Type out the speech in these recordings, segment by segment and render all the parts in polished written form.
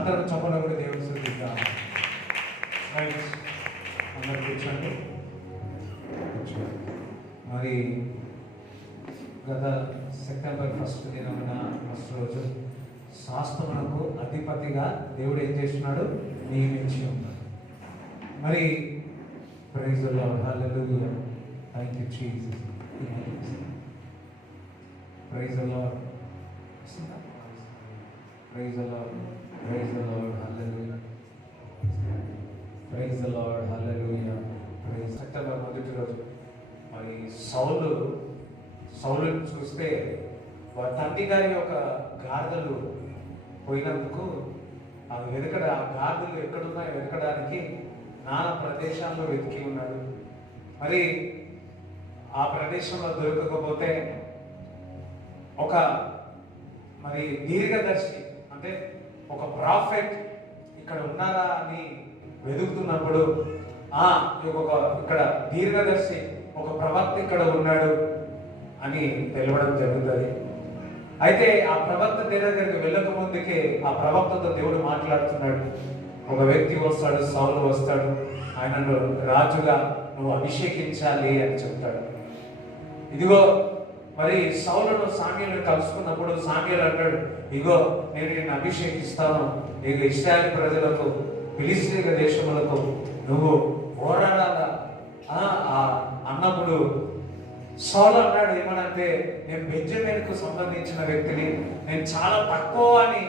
అందరూ చప్పలు కూడా దేవుని స్తుతిద్దాం. అందరూ కూర్చోండి. మరి గత సెప్టెంబర్ 1 దినమున ఫస్ట్ రోజు శాస్త్రమునకు అధిపతిగా దేవుడు ఏం చేస్తున్నాడు? నియమించి ఉన్నాడు. మరి praise the Lord, hallelujah, thank you Jesus. Praise the Lord, praise the Lord, praise the Lord, hallelujah, praise the Lord, hallelujah. Praise. September 1 రోజు మరి సౌలు చూస్తే వారి తండ్రి గారి యొక్క గాడిదలు పోయినందుకు ఆ గాడిదలు ఎక్కడున్నాయో వెతకడానికి నానా ప్రదేశాల్లో వెతికి ఉన్నాడు. మరి ఆ ప్రదేశంలో దొరకకపోతే ఒక మరి దీర్ఘదర్శి అంటే ఒక ప్రాఫెట్ ఇక్కడ ఉన్నారా అని వెతుకుతున్నప్పుడు ఇక్కడ దీర్ఘదర్శి ఒక ప్రవక్త ఇక్కడ ఉన్నాడు అని తెలవడం జరుగుతుంది. అయితే ఆ ప్రవక్త దగ్గరికి వెళ్ళక ముందుకే ఆ ప్రవక్తతో దేవుడు మాట్లాడుతున్నాడు. ఒక వ్యక్తి వస్తాడు, సౌలు వస్తాడు, ఆయనను రాజుగా నువ్వు అభిషేకించాలి అని చెప్తాడు. ఇదిగో మరి సౌలును సామ్యూయలు కలుసుకున్నప్పుడు సామ్యూయలు అంటాడు, ఇగో నేను నిన్ను అభిషేకిస్తాను, నీకు ఇశ్రాయేలు ప్రజలకు ఫిలిష్తీయ దేశములకు నువ్వు పోరాడాలా అన్నప్పుడు సౌలు అన్నాడు ఏమనంటే, నేను బెంజమిన్కు సంబంధించిన వ్యక్తిని, నేను చాలా తక్కువ అని,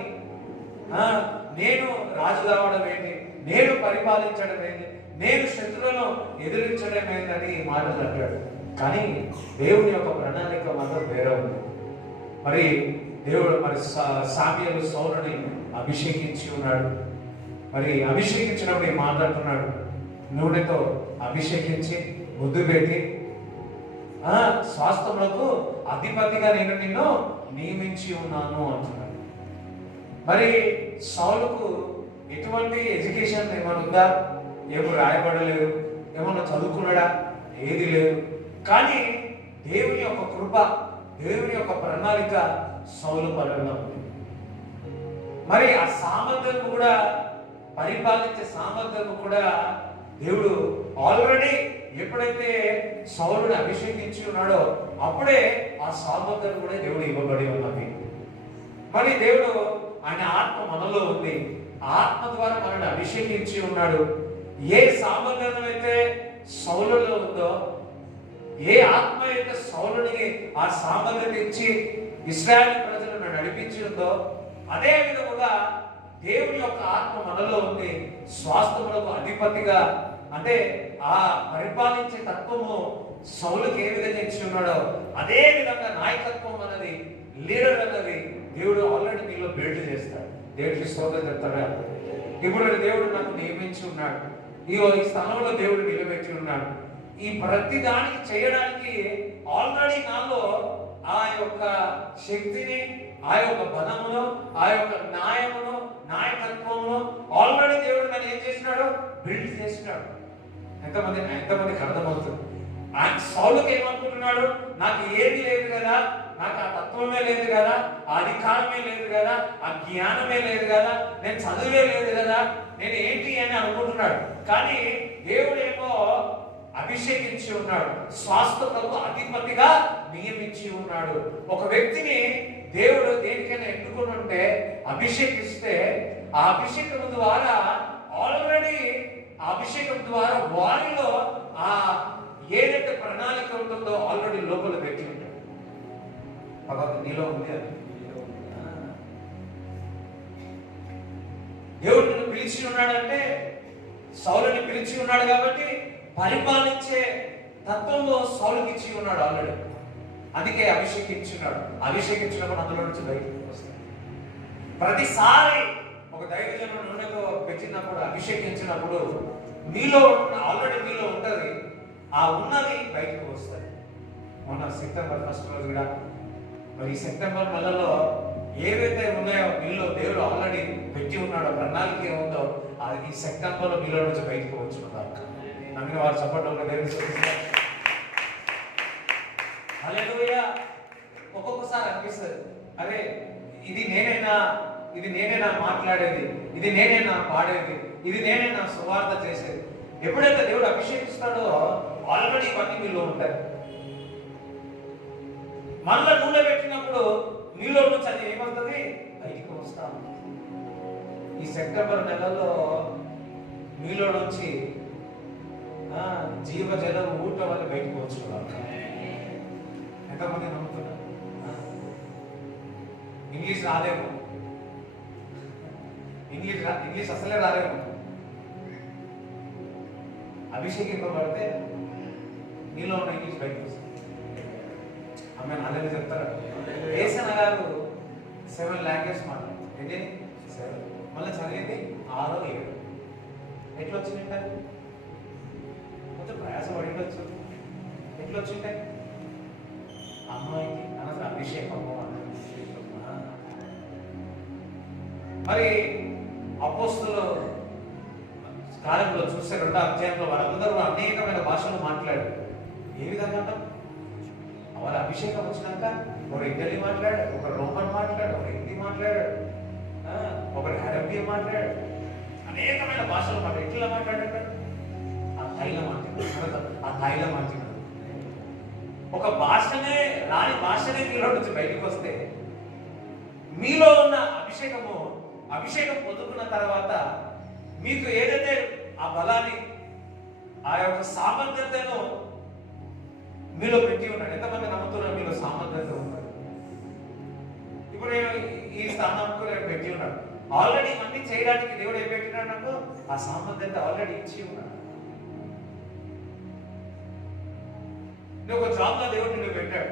నేను రాజు కావడం ఏంటి, నేను పరిపాలించడం ఏంటి, నేను శత్రువులను ఎదిరించడం ఏంటని మాటలు అంటాడు. కానీ దేవుని యొక్క ప్రణాళిక మాత్రం వేరే ఉంది. మరి దేవుడు మరి సామ్యూయలు సౌలుని అభిషేకించి ఉన్నాడు. మరి అభిషేకించినప్పుడు మాట్లాడుతున్నాడు, నూనెతో అభిషేకించి ముద్దు పెట్టి స్వాస్థ్యములకు అధిపతిగా నేను నిన్ను నియమించి ఉన్నాను అంటున్నాడు. మరి సౌలుకు ఎటువంటి ఎడ్యుకేషన్ ఏమైనా ఉందా? ఏమో రాయబడలేదు, ఏమన్నా చదువుకున్నాడా? ఏది లేదు. కానీ దేవుని యొక్క కృప, దేవుని యొక్క ప్రణాళిక సౌలు పరంగా ఉంది. మరి ఆ సామర్థ్యం కూడా, పరిపాలించే సామర్థ్యం కూడా దేవుడు ఆల్రెడీ ఎప్పుడైతే సౌలుని అభిషేకించి ఉన్నాడో అప్పుడే ఆ సామర్థ్యం కూడా దేవుడు ఇవ్వబడి ఉన్నది. మరి దేవుడు ఆయన ఆత్మ మనలో ఉంది, ఆత్మ ద్వారా మనల్ని అభిషేకించి ఉన్నాడు. ఏ సామర్థ్యం అయితే సౌలులో ఉందో, ఏ ఆత్మ అయితే సౌలునికి ఆ సామర్థ్యం ఇచ్చి ఇశ్రాయేలు ప్రజలను నడిపించి ఉందో, అదే విధముగా దేవుని యొక్క ఆత్మ మనలో ఉంది. స్వాస్థ్యములకు అధిపతిగా అంటే ఆ పరిపాలించే తత్వము సౌలుకి ఏ విధంగా ఇచ్చి ఉన్నాడో అదే విధంగా నాయకత్వం అన్నది, లీడర్ అన్నది దేవుడు ఆల్రెడీ మీలో బిల్డ్ చేస్తాడు. దేవుడికి స్తోత్రం చెప్తాడా? ఇప్పుడు దేవుడు నాకు నియమించి ఉన్నాడు, ఈ స్థలంలో దేవుడు నిలబెట్టి ఉన్నాడు. ఈ ప్రతి దానికి చేయడానికి ఆల్రెడీ నాలో ఆ యొక్క శక్తిని, ఆ యొక్క బలమును, ఆ యొక్క న్యాయమును, నాయకత్వమును ఆల్రెడీ దేవుడు నన్ను ఏం చేసినాడు? బిల్డ్ చేసినాడు. ఎంతమందికి అర్థమవుతుంది? ఆయన సౌలుకి ఏమనుకుంటున్నాడు? నాకు ఏది లేదు కదా, నాకు ఆ తత్వమే లేదు కదా, ఆ అధికారమే లేదు కదా, ఆ జ్ఞానమే లేదు కదా, నేను చదువే లేదు కదా, నేను ఏంటి అని అనుకుంటున్నాడు. కానీ దేవుడేమో అభిషేకించి ఉన్నాడు, స్వాస్థ్యములకు అధిపతిగా నియమించి ఉన్నాడు. ఒక వ్యక్తిని దేవుడు దేనికైనా ఎన్నుకుని ఉంటే, అభిషేకిస్తే, ఆ అభిషేకం ద్వారా ఆల్రెడీ ఆ అభిషేకం ద్వారా వారిలో ఆ ఏదైతే ప్రణాళిక ఉంటుందో ఆల్రెడీ లోపల పెట్టి ఉంటాడు. నీలో ఉంది అది. దేవుడు నిన్ను పిలిచి ఉన్నాడంటే, సౌలుని పిలిచి ఉన్నాడు కాబట్టి పరిపాలించే తత్వంలో సౌలుకి ఇచ్చి ఉన్నాడు ఆల్రెడీ. అందుకే అభిషేకించున్నాడు. అభిషేకించినప్పుడు అందులో నుంచి బయటకు వస్తాడు. ప్రతిసారి ఒక ఒక దైవజనుడు నూనెతో పెట్టినప్పుడు, అభిషేకించినప్పుడు మీలో ఆల్రెడీ మీలో ఉంటుంది, ఆ ఉన్నది బయటకు వస్తుంది. మొన్న సెప్టెంబర్ 1 రోజు కూడా మరి ఈ సెప్టెంబర్ నెలలో ఏవైతే ఉన్నాయో మీలో దేవుడు ఆల్రెడీ పెట్టి ఉన్నాడో, ప్రణాళిక ఏముందో అది ఈ సెప్టెంబర్లో మీలో నుంచి బయటకు వచ్చున్నారు. నమ్మిన వారు చెప్పడం దేవుని హల్లెలూయా. ఒక్కొక్కసారి అనిపిస్తుంది, అరే ఇది నేనేనా మాట్లాడేది, ఇది నేనేనా పాడేది, ఇది నేనేనా సువార్త చేసేది. ఎప్పుడైతే దేవుడు అభిషేకిస్తాడో ఆల్రెడీ ఇవన్నీ మీలో ఉంటాయి. మళ్ళా నూనె పెట్టినప్పుడు మీలో నుంచి అది ఏమవుతుంది, బయటికి వస్తా ఉంటుంది. ఈ సెప్టెంబర్ నెలలో మీలో నుంచి జీవజలం ఊట వల్ల బయటకు వచ్చుకున్నారు. ఎంతమంది నమ్ముతున్నారు? ఇంగ్లీష్ రాదేమో, ఇంగ్లీష్ అసలే రాదేమో. అభిషేకింపబడితే నీలో ఉన్న ఇంగ్లీష్ బయటకు వస్తుంది. ఆమె నాలుగు చెప్తారు. ఏసన గారు 7 లాంగ్వేజ్ మాట్లాడు, ఏంటి 7, మళ్ళీ చదివింది 6, 7. ఎట్లా వచ్చిందంటారు? కొంచెం ప్రయాసం పడిండొచ్చు. ఎట్లా వచ్చింటాయి? అమ్మాయికి అన్నది అభిషేకము అన్నది. మరి అపోస్తుల కాలంలో చూస్తే 2వ అధ్యాయంలో వారందరూ అనేకమైన భాషలు మాట్లాడారు. ఏ విధంగా అంటాం? వాళ్ళ అభిషేకం వచ్చినాక ఒక ఇటలీ మాట్లాడాడు, ఒక రోమన్ మాట్లాడాడు, ఒక హిందీ మాట్లాడాడు, ఒకరు అరబియన్ మాట్లాడాడు, అనేకమైన భాషలు మాట్లాడు. ఎట్లా మాట్లాడాడు? ఆ తైలం అంటున్నాడు. ఒక భాషనే రాని భాషనే మీలో నుంచి బయటకు వస్తే మీలో ఉన్న అభిషేకం పొందుకున్న తర్వాత మీకు ఏదైతే ఆ బలాన్ని, ఆ యొక్క సామర్థ్యతను మీలో పెట్టి ఉన్నాడు. ఎంతమంది నమ్ముతున్నారు మీలో సామర్థ్యత ఉన్నాడు? ఇప్పుడు నేను ఈ స్థానంలో పెట్టి ఉన్నాడు. ఆల్రెడీ ఇవన్నీ చేయడానికి దేవుడు ఏం పెట్టినాడు నాకు? ఆ సామర్థ్యత ఆల్రెడీ ఇచ్చి ఉన్నాడు. నువ్వు ఒక జాబ్లో దేవుడు నిన్ను పెట్టాడు,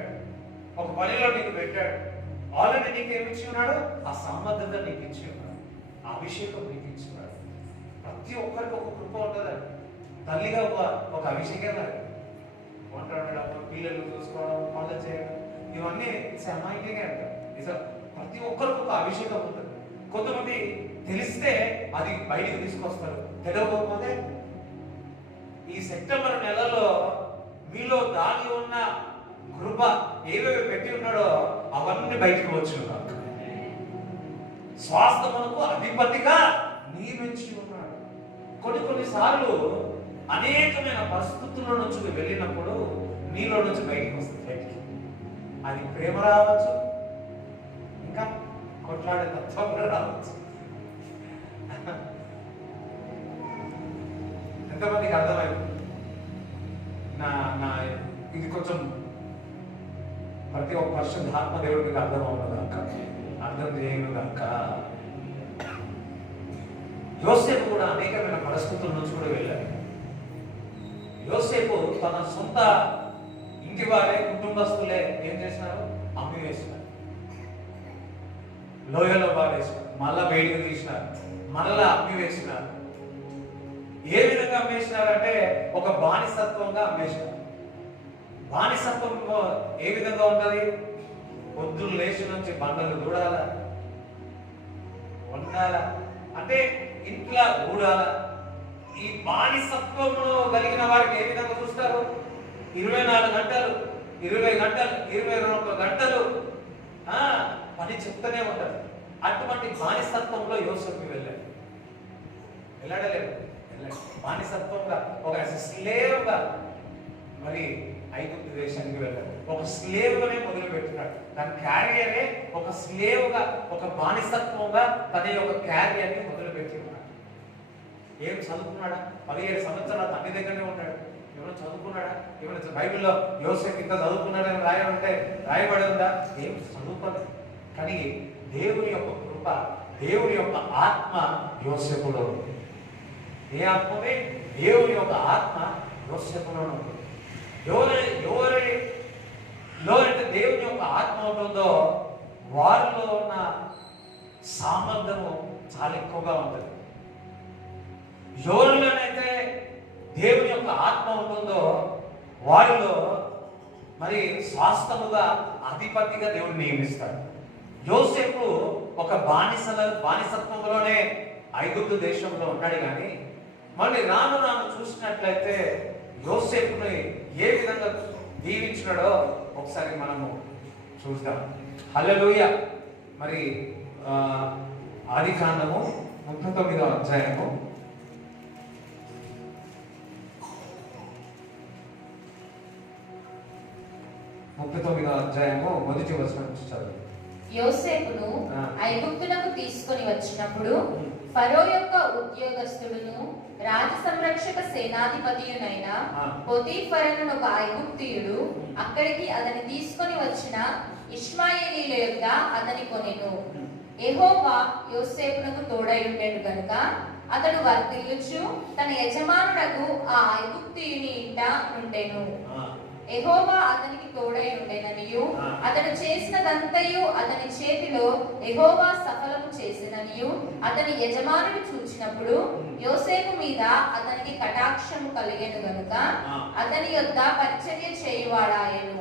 ఒక పనిలో నీకు పెట్టాడు. ఆల్రెడీ నీకు ఏమి ఇచ్చి ఉన్నాడు? ఆ సామర్థ్యత నీకు ఇచ్చి ఉన్నాడు, ఆ అభిషేకం నీకు ఇచ్చి ఉన్నాడు. ప్రతి ఒక్కరికి ఒక కృప ఉంటుందండి. తల్లిగా ఒక అభిషేకం వంటాడడం, పిల్లలు చూసుకోవడం, పనులు చేయడం, ఇవన్నీ అమాయకంగా అంటారు. నిజం, ప్రతి ఒక్కరికి ఒక అభిషేకం ఉంటుంది. కొంతమంది తెలిస్తే అది బయటికి తీసుకొస్తారు, తెలియకపోతే ఈ సెప్టెంబర్ నెలలో మీలో దాగి ఉన్న కృప ఏవేవి పెట్టి ఉన్నాడో అవన్నీ బయటకు వచ్చి ఉన్నాడు. స్వాస్థ్యమునకు అధిపతిగా నియమించి ఉన్నాడు. కొన్నిసార్లు అనేకమైన పరిస్థితుల్లో నుంచి వెళ్ళినప్పుడు నీలో నుంచి బయటకు వస్తుంది. బయటికి అది ప్రేమ రావచ్చు, ఇంకా కొట్లాడే తత్వం కూడా రావచ్చు. ఎంతమందికి అర్థమైంది? నా ఇది కొంచెం ప్రతి ఒక్క పరిశుద్ధాత్మ దేవుడికి అర్థం అవుతుందాక, అర్థం చేయనుగాక. యోసేపు కూడా అనేకమైన పరిస్థితుల నుంచి కూడా వెళ్ళాడు. యోసేపు తన సొంత ఇంటి వారే, కుటుంబస్తులే ఏం చేసినారు? అమ్మి వేసినారు, లోయలో బాగేసినారు, మళ్ళా బయటకు తీసినారు, మళ్ళా అమ్మి వేసినారు. ఏ విధంగా అమ్మేసినారంటే ఒక బానిసత్వంగా అమ్మేసినారు. బానిసత్వం ఏ విధంగా ఉంటది? పొద్దున్న లేచి నుంచి బండలు దూడాల, వండాల, అంటే ఇంట్లో ఊడాల. ఈ బానిసత్వంలో కలిగిన వారికి ఏ విధంగా చూస్తారు? 24 గంటలు, 20 గంటలు, 21 గంటలు పని చెప్తూనే ఉంటారు. అటువంటి బానిసత్వంలో యోసేపు వెళ్ళాడు. వెళ్ళాడలేదు, బానిసత్వంగా ఒక స్లేవ్గా మరి ఐగుప్తు దేశానికి వెళ్ళాడు. ఒక స్లేవ్గానే మొదలు పెట్టినాడు. తన క్యారియరే ఒక స్లేవ్గా, ఒక బానిసత్వంగా తన యొక్క క్యారియర్ని మొదలు పెట్టి ఉన్నాడు. ఏం చదువుకున్నాడా? 17 సంవత్సరాలు తండ్రి దగ్గరనే ఉన్నాడు. ఏమైనా చదువుకున్నాడా? ఏమైనా బైబిల్లో యోసేపు ఇంత చదువుకున్నాడని రాయబడి ఉందా? ఏం చదువుకోలేదు. కానీ దేవుని యొక్క కృప, దేవుని యొక్క ఆత్మ యోసేపులో ఉంది. ఏ ఆత్మనే? దేవుని యొక్క ఆత్మ యోసేపులో ఉంది. ఎవరైతే దేవుని యొక్క ఆత్మ ఉంటుందో వారిలో ఉన్న సామర్థ్యము చాలా ఎక్కువగా ఉంటుంది. ఎవరిలోనైతే దేవుని యొక్క ఆత్మ ఉంటుందో వారిలో మరి స్వాస్థముగా అధిపతిగా దేవుడు నియమిస్తాడు. యోసేపు ఒక బానిసత్వంలోనే ఐగుప్తు దేశంలో ఉన్నాడు. కానీ మళ్ళీ రాను చూసినట్లయితే యోసేపుని ఏ విధంగా దీవించినాడో ఒకసారి మనము చూద్దాం. హల్లెలూయా. మరి ఆదికాండము 39వ అధ్యాయము 39వ అధ్యాయము మొదటి వచనం నుంచి చదువు. యోసేపును ఐగుప్తునకు తీసుకొని వచ్చినప్పుడు ఫరో యొక్క ఉద్యోగస్తుడును రాజ సంరక్షక సేనాధిపతియునైన పొతీఫరను ఒక ఐగుప్తీయుడు అక్కడికి అతని తీసుకొని వచ్చిన ఇష్మాయేలీల యొద్ద అతని కొనెను. యెహోవా యోసేపునకు తోడై ఉండెను గనుక అతడు వర్ధిల్లుచు తన యజమానుడకు ఆ ఐగుప్తీయుని ఇంట నుండెను. యెహోవా అతనికి తోడై ఉండెననియు అతడు చేసినదంతయు అతని చేతిలో యెహోవా సఫలము చేసిననియు అతని యజమానుడు చూచినప్పుడు యోసేపు మీద అతనికి కటాక్షము కలిగెను గనుక అతని యొద్ద పరిచర్య చేయువాడాయెను.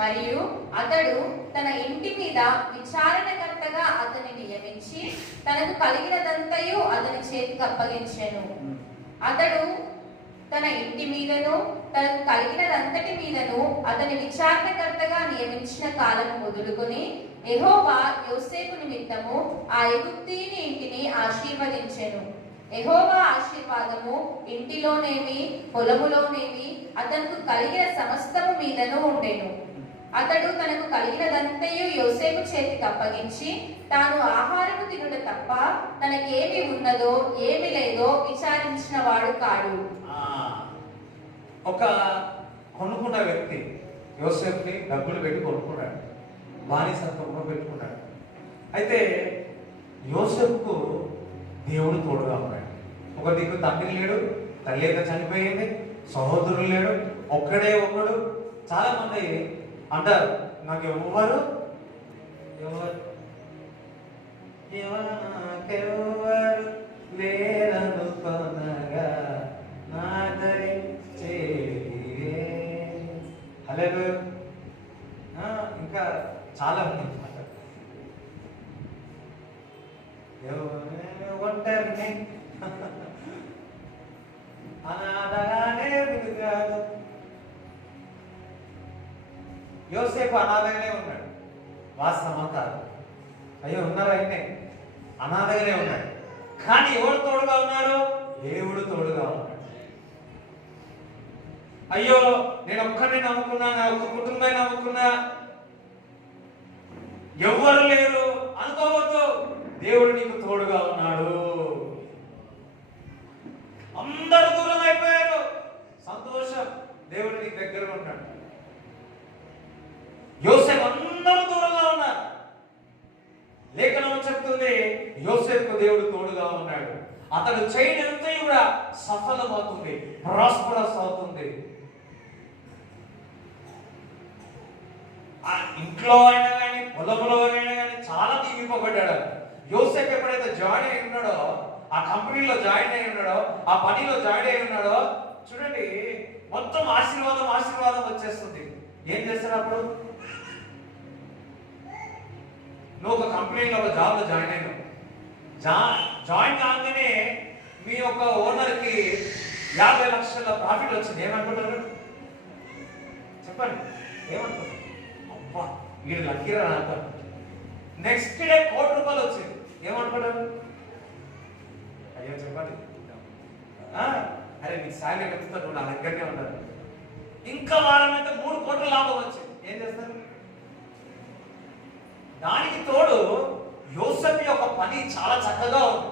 మరియు అతడు తన ఇంటి మీద విచారణకర్తగా అతని నియమించి తనకు కలిగినదంతయు అతని చేతికి అప్పగించెను. అతడు తన ఇంటి మీదను తనకు కలిగినదంతటి మీదను అతని విచారణకర్తగా నియమించిన కాలం మొదలుకొని యెహోవా యోసేపు నిమిత్తము ఆ ఐగుప్తీయుని ఇంటిని ఆశీర్వదించెను. యెహోవా ఆశీర్వాదము ఇంటిలోనేమి పొలములోనేమి అతనికి కలిగిన సమస్తము మీదను ఉండెను. అతడు తనకు కలిగినదంతయు యోసేపు చేతికి అప్పగించి తాను ఆహారము తినుట తప్ప తనకేమి ఉన్నదో ఏమి లేదో విచారించిన వాడు కాడు. ఒక కొనుక్కున్న వ్యక్తి యోసేపుని డబ్బులు పెట్టి కొనుక్కున్నాడు, బానిసత్వంలో పెట్టుకున్నాడు. అయితే యోసేపుకు దేవుడు తోడుగా ఉన్నాడు. ఒక దిక్కు తండ్రి లేడు, తల్లి అయితే చనిపోయింది, సహోదరులు లేడు, ఒక్కడే ఒకడు. చాలా మంది అంటారు, నాకు ఎవరు లేరనుకొనగా నాదరి హల్లెలూయా. ఇంకా చాలా ఉంది. ఒంటరిని అనాథగానే మిగిలాడు. యోసేపు అనాథగానే ఉన్నాడు. వాస్తవమా కాదు? అయ్యో ఉన్నారు, అయినే అనాథగానే ఉన్నాడు. కానీ ఎవరు తోడుగా ఉన్నారు? దేవుడు తోడుగా ఉన్నాడు. అయ్యో నేను ఒక్కరిని నమ్ముకున్నా, నా ఒక్క కుటుంబాన్ని నమ్ముకున్నా, ఎవ్వరు లేరు అనుకోవద్దు. దేవుడు నీకు తోడుగా ఉన్నాడు. అందరూ దూరం అయిపోయారు, సంతోషం, దేవుడు నీకు దగ్గర ఉన్నాడు. యోసేపు అందరూ దూరంగా ఉన్నారు. లేఖనం చెప్తుంది యోసేపుకు దేవుడు తోడుగా ఉన్నాడు. అతడు చేయడంతో కూడా సఫలమవుతుంది, ప్రాస్పరస్ అవుతుంది. ఆ ఇంట్లో అయినా కానీ పొలంలో అయినా కానీ చాలా దీవింపబడ్డాడు. యోసేపు ఎప్పుడైతే జాయిన్ అయి ఉన్నాడో, ఆ కంపెనీలో జాయిన్ అయి ఉన్నాడో, ఆ పనిలో జాయిన్ అయి ఉన్నాడో, చూడండి మొత్తం ఆశీర్వాదం ఆశీర్వాదం వచ్చేస్తుంది. ఏం చేస్తాడు అప్పుడు? నువ్వు ఒక కంపెనీలో ఒక జాబ్లో జాయిన్ అయినావు. జాయిన్ కాగానే మీ యొక్క ఓనర్కి 50 లక్షల ప్రాఫిట్ వచ్చింది. ఏమనుకుంటారు? చెప్పండి, ఏమనుకుంటారు? అబ్బా వీడు లక్కీరా అంటారు. నెక్స్ట్ డే ₹1,00,00,000 వచ్చింది. ఏమనుకుంటారు? అయ్యో చెప్పండి, అరే నీకు శాలరీ పెంచుతాడు, నువ్వు నా దగ్గరనే ఉంటారు. ఇంకా వారం అయితే 3 కోట్ల లాభం వచ్చింది. ఏం చేస్తారు? దానికి తోడు యోసేపు యొక్క పని చాలా చక్కగా ఉంది.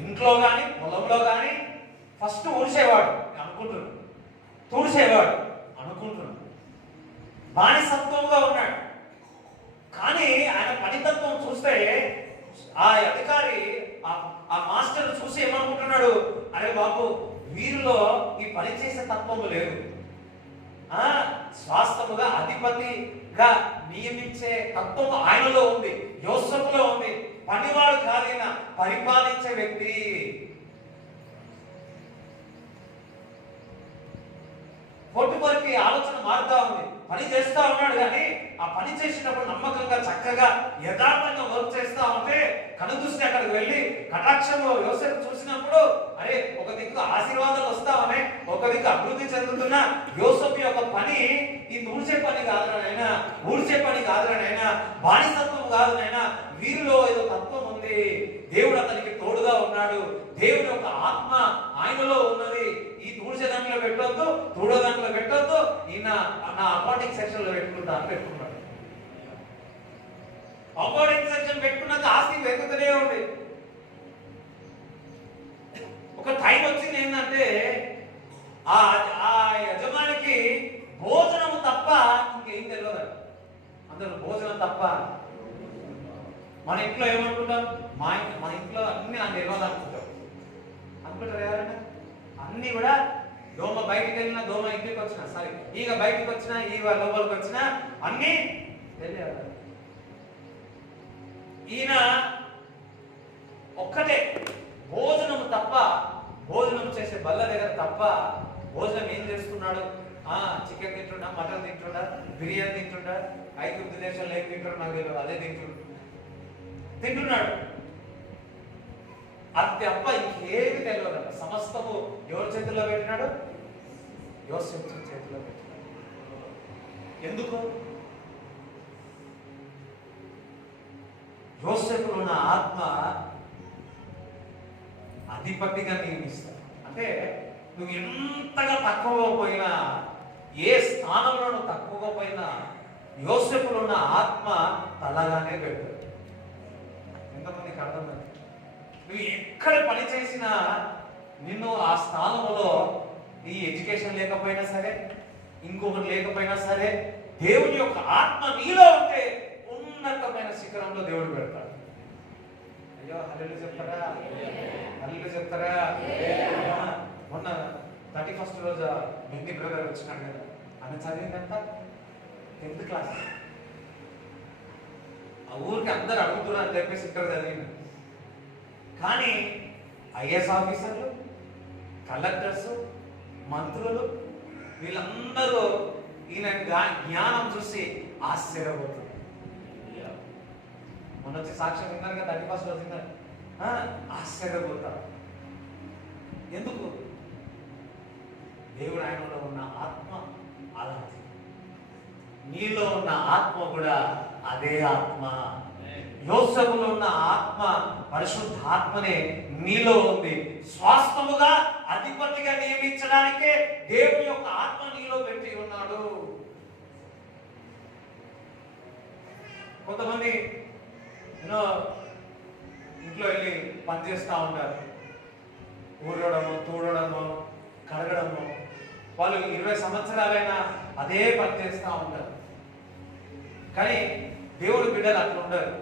ఇంట్లో కానీ పొలంలో కానీ ఫస్ట్ ఊడ్చేవాడు అనుకుంటున్నాడు, తుడిచేవాడు అనుకుంటున్నాడు. బానిసత్వంగా ఉన్నాడు. కానీ ఆయన పనితత్వం చూస్తే ఆ అధికారి ఆ మాస్టర్ చూసి ఏమనుకుంటున్నాడు? అరే బాబు, వీరిలో ఈ పని చేసే తత్వం లేదు, స్వాస్థముగా అధిపతిగా నియమించే తత్వం ఆయనలో ఉంది, యోసేపులో ఉంది. పనివాడు కాదైన పరిపాలించే వ్యక్తి. పొట్టుపరికి ఆలోచన మారుతా ఉంది. పని చేస్తా ఉన్నాడు కానీ ఆ పని చేసినప్పుడు నమ్మకంగా చక్కగా యథార్థంగా వర్క్ చేస్తా ఉంటే కనుదృష్టి అక్కడికి వెళ్ళి కటాక్షంలో యోసేపు చూసినప్పుడు అరే ఒక దిక్కు ఆశీర్వాదాలు వస్తా ఉన్నాయి, ఒక దిక్కు అభివృద్ధి చెందుతున్న యోసేపు యొక్క పని ఈ ఊడ్చే పని కాదు నాయనా, ఊడ్చే పని కాదు నాయనా, బానిసత్వం కాదు నాయనా, వీరిలో ఏదో తత్వం ఉంది, దేవుడు అతనికి తోడుగా ఉన్నాడు, దేవుడి యొక్క ఆత్మ ఆయనలో ఉన్నది, ఈ తూడ్చే దాంట్లో పెట్టొద్దు, తూడో దాంట్లో పెట్టొద్దు, ఈయన నా అకౌంటింగ్ సెక్షన్ లో పెట్టుకున్నాడు. అకౌంటింగ్ సెక్షన్ పెట్టుకున్నాక ఆస్తి పెరుగుతూనే ఉంది. ఒక టైం వచ్చింది ఏంటంటే ఆ యజమానికి భోజనం తప్ప ఇంకేం తెలియదు. అందరూ భోజనం తప్ప. మన ఇంట్లో ఏమనుకుంటాం, మన ఇంట్లో అన్ని నాకు తెలియదు అనుకుంటారు ఎవరైనా. అన్ని కూడా దోమ బయటికి వెళ్ళినా, దోమ ఇంటికి వచ్చినా, సారీ ఈగ బయటికి వచ్చినా, ఈగ లోపలికి వచ్చినా అన్ని తెలియదు. ఈయన ఒక్కటే భోజనం తప్ప, భోజనం చేసే బల్ల దగ్గర తప్ప భోజనం ఏం చేస్తున్నాడు? చికెన్ తింటున్నా, మటన్ తింటున్నా, బిర్యానీ తింటున్నా, ఐగుప్తు దేశంలో ఏం తింటాడు నాకు తెలియదు, అదే తింటున్నాడు. అది తప్ప ఇంకేమి తెలియదు. సమస్తము ఎవరి చేతుల్లో పెట్టినాడు? యోసేపు చేతిలో పెట్టినాడు. ఎందుకు? యోసేపులో ఉన్న ఆత్మ అధిపతిగా నియమిస్తాడు. అంటే నువ్వు ఎంతగా తక్కువగా పోయినా, ఏ స్థానంలో నువ్వు తక్కువగా పోయినా యోసేపులో ఉన్న ఆత్మ తలగానే పెట్టాడు. ఎంతమందికి అర్థమైంది? నువ్వు ఎక్కడ పని చేసినా నిన్ను ఆ స్థానంలో ఈ ఎడ్యుకేషన్ లేకపోయినా సరే, ఇంకొకటి లేకపోయినా సరే, దేవుని యొక్క ఆత్మ నీలో ఉంటే ఉన్నతమైన శిఖరంలో దేవుడు పెడతాడు. అయ్యో హల్లెలూయా చెప్తారా? హల్లెలూయా చెప్తారా? మొన్న 31st రోజు మెండి బ్రదర్ వచ్చినాడు కదా, ఆయన చదివిందంట 10th క్లాస్. ఆ ఊరికి అందరు అడుగుతున్నారు అని చెప్పేసి ఇక్కడ చదివింది. కానీ ఐఏఎస్ ఆఫీసర్లు, కలెక్టర్స్, మంత్రులు వీళ్ళందరూ ఈయన జ్ఞానం చూసి ఆశ్చర్యపోతున్నారు. మొన్న వచ్చి సాక్ష్యం విన్నారు కదా, 31st రోజు విన్నారు, ఆశ్చర్యపోతారు. ఎందుకు? దేవుడు ఆయనలో ఉన్న ఆత్మ అలాంటి, నీలో ఉన్న ఆత్మ కూడా అదే ఆత్మ. యోసేపులో ఉన్న ఆత్మ పరిశుద్ధ ఆత్మనే నీలో ఉంది. స్వాస్థముగా అధిపతిగా నియమించడానికే దేవుని యొక్క ఆత్మ నీలో పెట్టి ఉన్నాడు. కొంతమంది ఇంట్లో వెళ్ళి పని చేస్తూ ఉంటారు, ఊరడము, తూడడము, కడగడము. వాళ్ళు 20 సంవత్సరాలైనా అదే పని చేస్తూ ఉంటారు. కానీ దేవుడి బిడ్డలు అట్లా ఉండరు.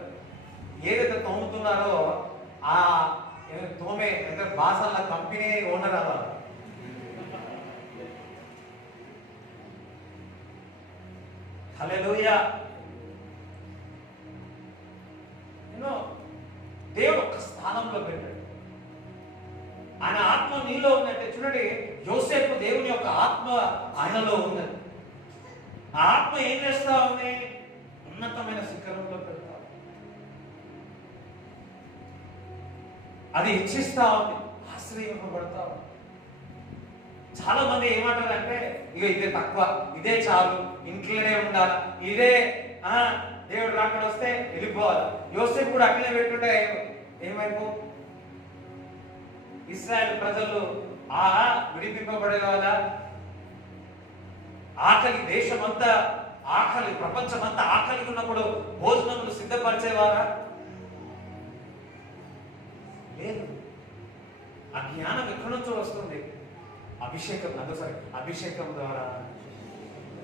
ఏదైతే తోముతున్నారో ఆ తోమే అంటే బాసన్ల కంపెనీ ఓనర్ అలా. హల్లెలూయా. దేవుడు ఒక స్థానంలో పెట్టాడు. ఆయన ఆత్మ నీలో ఉందంటే చూడండి, యోసేపు దేవుని యొక్క ఆత్మ ఆయనలో ఉన్నది. ఆ ఆత్మ ఏం చేస్తా ఉంది? ఉన్నతమైన శిఖరంలో పెడతా, అది ఇచ్చిస్తా ఉంది, ఆశ్రయింపబడతా ఉంది. చాలా మంది ఏమంటారంటే ఇక ఇదే తక్కువ, ఇదే చాలు, ఇంట్లోనే ఉండాలి, ఇదే దేవుడు రాకడ వస్తే వెళ్ళిపోవాలి. యోసేపు కూడా అట్లనే పెట్టుంటే ఏమైపో ఇశ్రాయేల్ ప్రజలు విడిపింపబడేవాళ్ళ? ఆకలి దేశమంతా ఆకలి, ప్రపంచమంతా ఆకలి ఉన్నప్పుడు భోజనములు సిద్ధపరిచేవారా? లేదు. ఆ జ్ఞానం ఎక్కడి నుంచో వస్తుంది? అభిషేకం. అందుసరి అభిషేకం ద్వారా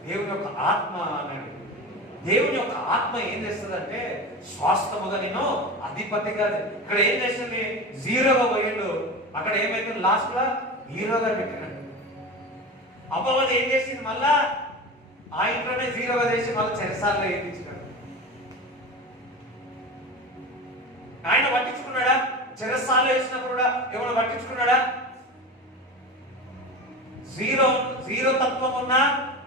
దేవుని యొక్క ఆత్మ అనండి. దేవుని యొక్క ఆత్మ ఏం చేస్తుందంటే స్వాస్థముగా నేను అధిపతిగా. ఇక్కడ ఏం చేస్తుంది? 0గా పోయిండు, అక్కడ ఏమైతుంది? లాస్ట్ లా 0గా పెట్టినాడు. అపవాది ఏం చేసింది? మళ్ళా ఆ ఇంట్లోనే 0గా చేసి మళ్ళీ చెరసాల్లో వేయించినాడు. ఆయన పట్టించుకున్నాడా? చెరసాలలో వేసినప్పుడు కూడా ఏమైనా పట్టించుకున్నాడా? జీరో తత్వం ఉన్నా,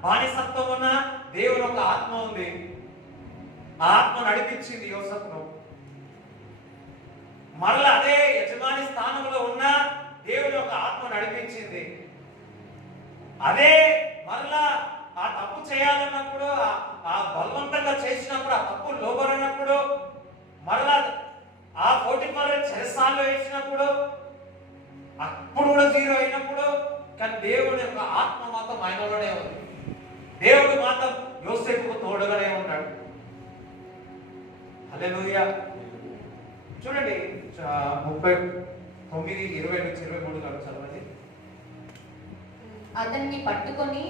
బానిసత్వం ఉన్నా దేవుని ఒక ఆత్మ ఉంది. ఆ ఆత్మ నడిపించింది యోసేపును. మరలా అదే యజమాని స్థానంలో ఉన్న దేవుని యొక్క ఆత్మ నడిపించింది. అదే మరలా ఆ తప్పు చేయాలన్నప్పుడు, ఆ బలవంతంగా చేసినప్పుడు, ఆ తప్పు లోబడినప్పుడు, మరలా ఆ పోటీపరుల చెరసాలలో వేసినప్పుడు, అప్పుడు కూడా జీరో అయినప్పుడు, కానీ దేవుని యొక్క ఆత్మ మాత్రం ఆయనలోనే ఉంది. దేవుడు మాత్రం యోసేపుకు తోడుగానే ఉన్నాడు. హల్లెలూయా. చూడండి 39:20-23 చదవండి. అతన్ని పట్టుకొని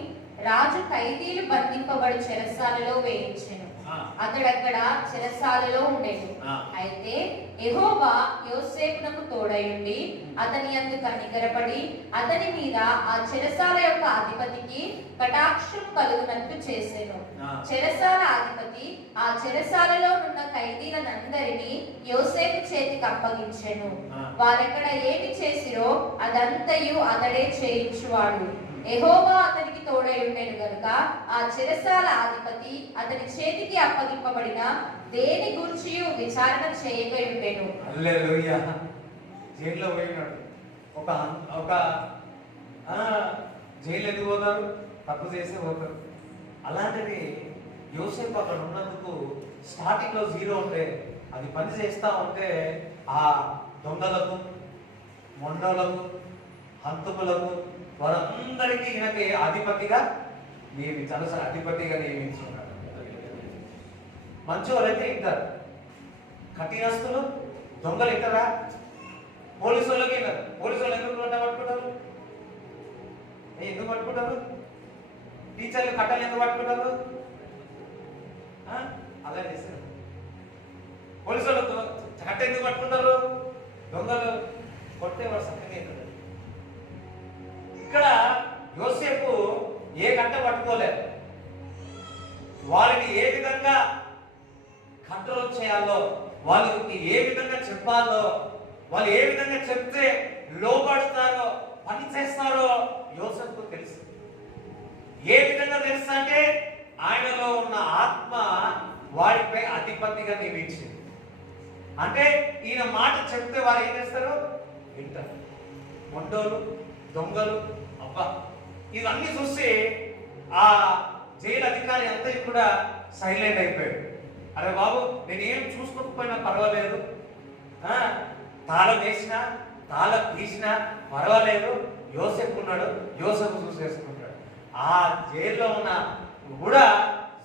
రాజు ఖైదీలు బంధింపబడు చెరసాలలో వేయించెను. అతడక్కడ చెరసాలలో ఉండేను. అయితే యెహోవా యోసేపునకు తోడయుండి అతని యందు కనికరపడి అతని మీద ఆ చెరసాల యొక్క అధిపతికి కటాక్షం కలుగునట్టు చేసెను. చెరసాల అధిపతి ఆ చెరసాలలో ఉన్న ఖైదీలనందరినీ యోసేపు చేతికి అప్పగించెను. వారెక్కడ ఏమి చేసిరో అదంతయు అతడే చేయించువాడు. యెహోవా అతనికి తోడై ఉండెను గనుక ఆ చెరసాల అధిపతి అతని చేతికి అప్పగింపబడిన దేని గురించి విచారణ చేయగా ఉండెను. హల్లెలూయా. జైల్లో పోయినాడు. ఒక జైలు ఎందుకు పోతారు? తప్పు చేస్తే పోతారు. అలాంటిది యోసేపు అక్కడ ఉన్నందుకు స్టార్టింగ్ లో జీరో ఉంటే, అది పని చేస్తా ఉంటే ఆ దొంగలకు, మొండలకు, హంతకులకు, వారందరికీ ఈయనకి అధిపతిగా నియమించారు. అసలు అధిపతిగా నియమించుకున్నాడు. మంచి వాళ్ళైతే ఇంటారు, కఠినస్తులు దొంగలు ఇంటారా? పోలీసు వాళ్ళకి విన్నారు. పోలీసు వాళ్ళు ఎందుకు పట్టుకుంటారు? ఎందుకు పట్టుకుంటారు? టీచర్లు కట్టలు ఎందుకు పట్టుకుంటారు? అలా చేశారు. పోలీసు వాళ్ళు కట్ట ఎందుకు పట్టుకుంటారు? దొంగలు కొట్టేవాడు సత్యమే. ఇక్కడ యోసేపు ఏ కట్ట పట్టుకోలేదు. వారిని ఏ విధంగా కంట్రోల్ చేయాలో, వాళ్ళకి ఏ విధంగా చెప్పాలో, వాళ్ళు ఏ విధంగా చెప్తే లోబడతారో, పని చేస్తారో యోసేపుకు తెలుసు. ఏ విధంగా తెలుసు అంటే ఆయనలో ఉన్న ఆత్మ వారిపై అధిపతిగా నియమించింది. అంటే ఈయన మాట చెప్తే వారు ఏం చేస్తారు? వింటారు. మొండోలు, దొంగలు, అబ్బా, ఇవన్నీ చూసి ఆ జైలు అధికారి అంతా కూడా సైలెంట్ అయిపోయాడు. అరే బాబు, నేనేం చూసుకోకపోయినా పర్వాలేదు, తాళం వేసినా తాళం తీసినా పర్వాలేదు, యోసేపు ఉన్నాడు, యోసేపు చూసేసుకుంటాడు. ఆ జైల్లో ఉన్న కూడా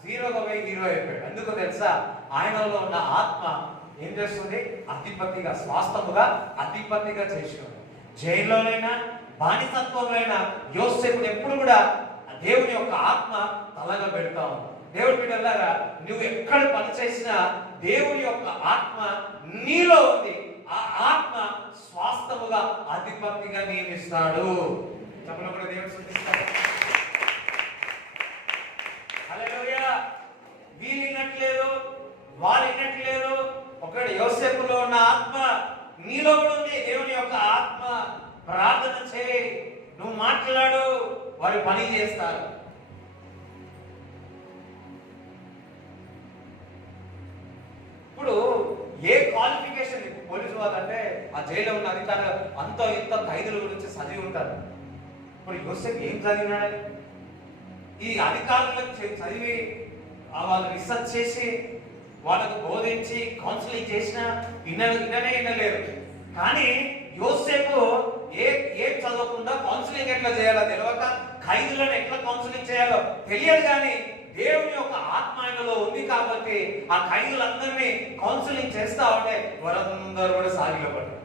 జీరోగా పోయి హీరో అయిపోయాడు. ఎందుకు తెలుసా? ఆయనలో ఉన్న ఆత్మ ఏం చేస్తుంది? అధిపతిగా, స్వాస్థముగా అధిపతిగా చేసినాడు. జైల్లోనైనా బానిసత్వంలోనైనా యోసేపుడు ఎప్పుడు కూడా దేవుని యొక్క ఆత్మ తలగా పెడతా ఉంది. దేవుడి బిడ్డలారా, నువ్వు ఎక్కడ పని చేసినా దేవుని యొక్క ఆత్మ నీలో ఉంది. ఆ ఆత్మ స్వాస్థముగా అధిపతిగా నియమిస్తాడు. చెప్పినప్పుడు దేవుడు సూచిస్తాడు. హల్లెలూయా. వీళ్ళు వినట్లేదు, వాళ్ళు వినట్లేదు. ఒకటి యోసేపులో ఉన్న ఆత్మ నీలో కూడా ఉంది. దేవుని యొక్క ఆత్మ. ప్రార్థన చేయి, నువ్వు మాట్లాడు, వారు పని చేస్తారు. ఇప్పుడు ఏ క్వాలిఫికేషన్ పోలీసు వాళ్ళంటే ఆ జైల్లో ఉన్న అధికారులు అంతో ఇంత ఖైదుల గురించి చదివి ఉంటారు. ఇప్పుడు యోసేపు ఏం చదివినాడని ఈ అధికారులకు చదివి వాళ్ళు రీసెర్చ్ చేసి వాళ్ళకు బోధించి కౌన్సిలింగ్ చేసినా వినలేరు. కానీ యోసేపు ఏం చదవకుండా కౌన్సిలింగ్ ఎట్లా చేయాలో తెలియక, ఖైదులను ఎట్లా కౌన్సిలింగ్ చేయాలో తెలియదు. కానీ దేవుని యొక్క ఆత్మ ఆయనలో ఉంది కాబట్టి ఆ ఖైదులందరినీ కౌన్సిలింగ్ చేస్తా ఉంటే వారందరూ కూడా సాగిలపడ్డారు.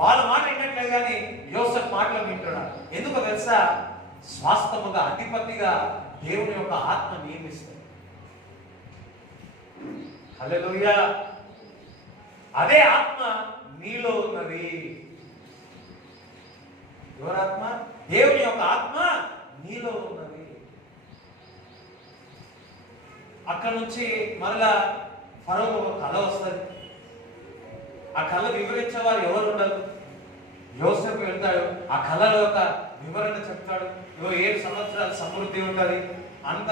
వాళ్ళ మాట వినట్లేదు, కానీ యోసేపు మాటలు వింటున్నాడు. ఎందుకో తెలుసా? స్వాస్థముగా అధిపతిగా దేవుని యొక్క ఆత్మ నియమిస్తుంది. హల్లెలూయా. అదే ఆత్మ నీలో ఉన్నది. ఎవరాత్మ? దేవుని యొక్క ఆత్మ నీలో ఉన్నది. అక్కడ నుంచి మరలా ఫరోకు ఒక కళ వస్తుంది. ఆ కళ వివరించే వారు ఎవరు ఉండరు. యోసేపు వెళ్తాడు, ఆ కళలో ఒక వివరణ చెప్తాడు. 7 సంవత్సరాలు సమృద్ధి ఉంటుంది, అంత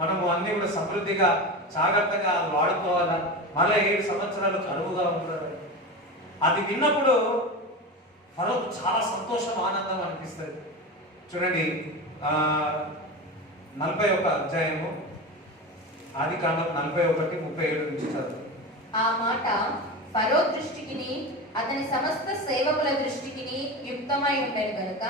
మనము అన్ని కూడా సమృద్ధిగా జాగ్రత్తగా వాడుకోవాలా, మళ్ళీ 7 సంవత్సరాలు కరువుగా ఉంటారు. అది విన్నప్పుడు ఫరోకు చాలా సంతోషం, ఆనందం అనిపిస్తుంది. చూడండి 41 అధ్యాయము, ఆదికాండం 41:37 నుంచి చదువు. ఆ మాట ఫరో దృష్టికిని అతని సమస్త సేవకుల దృష్టికిని యుక్తమై ఉండేది కనుక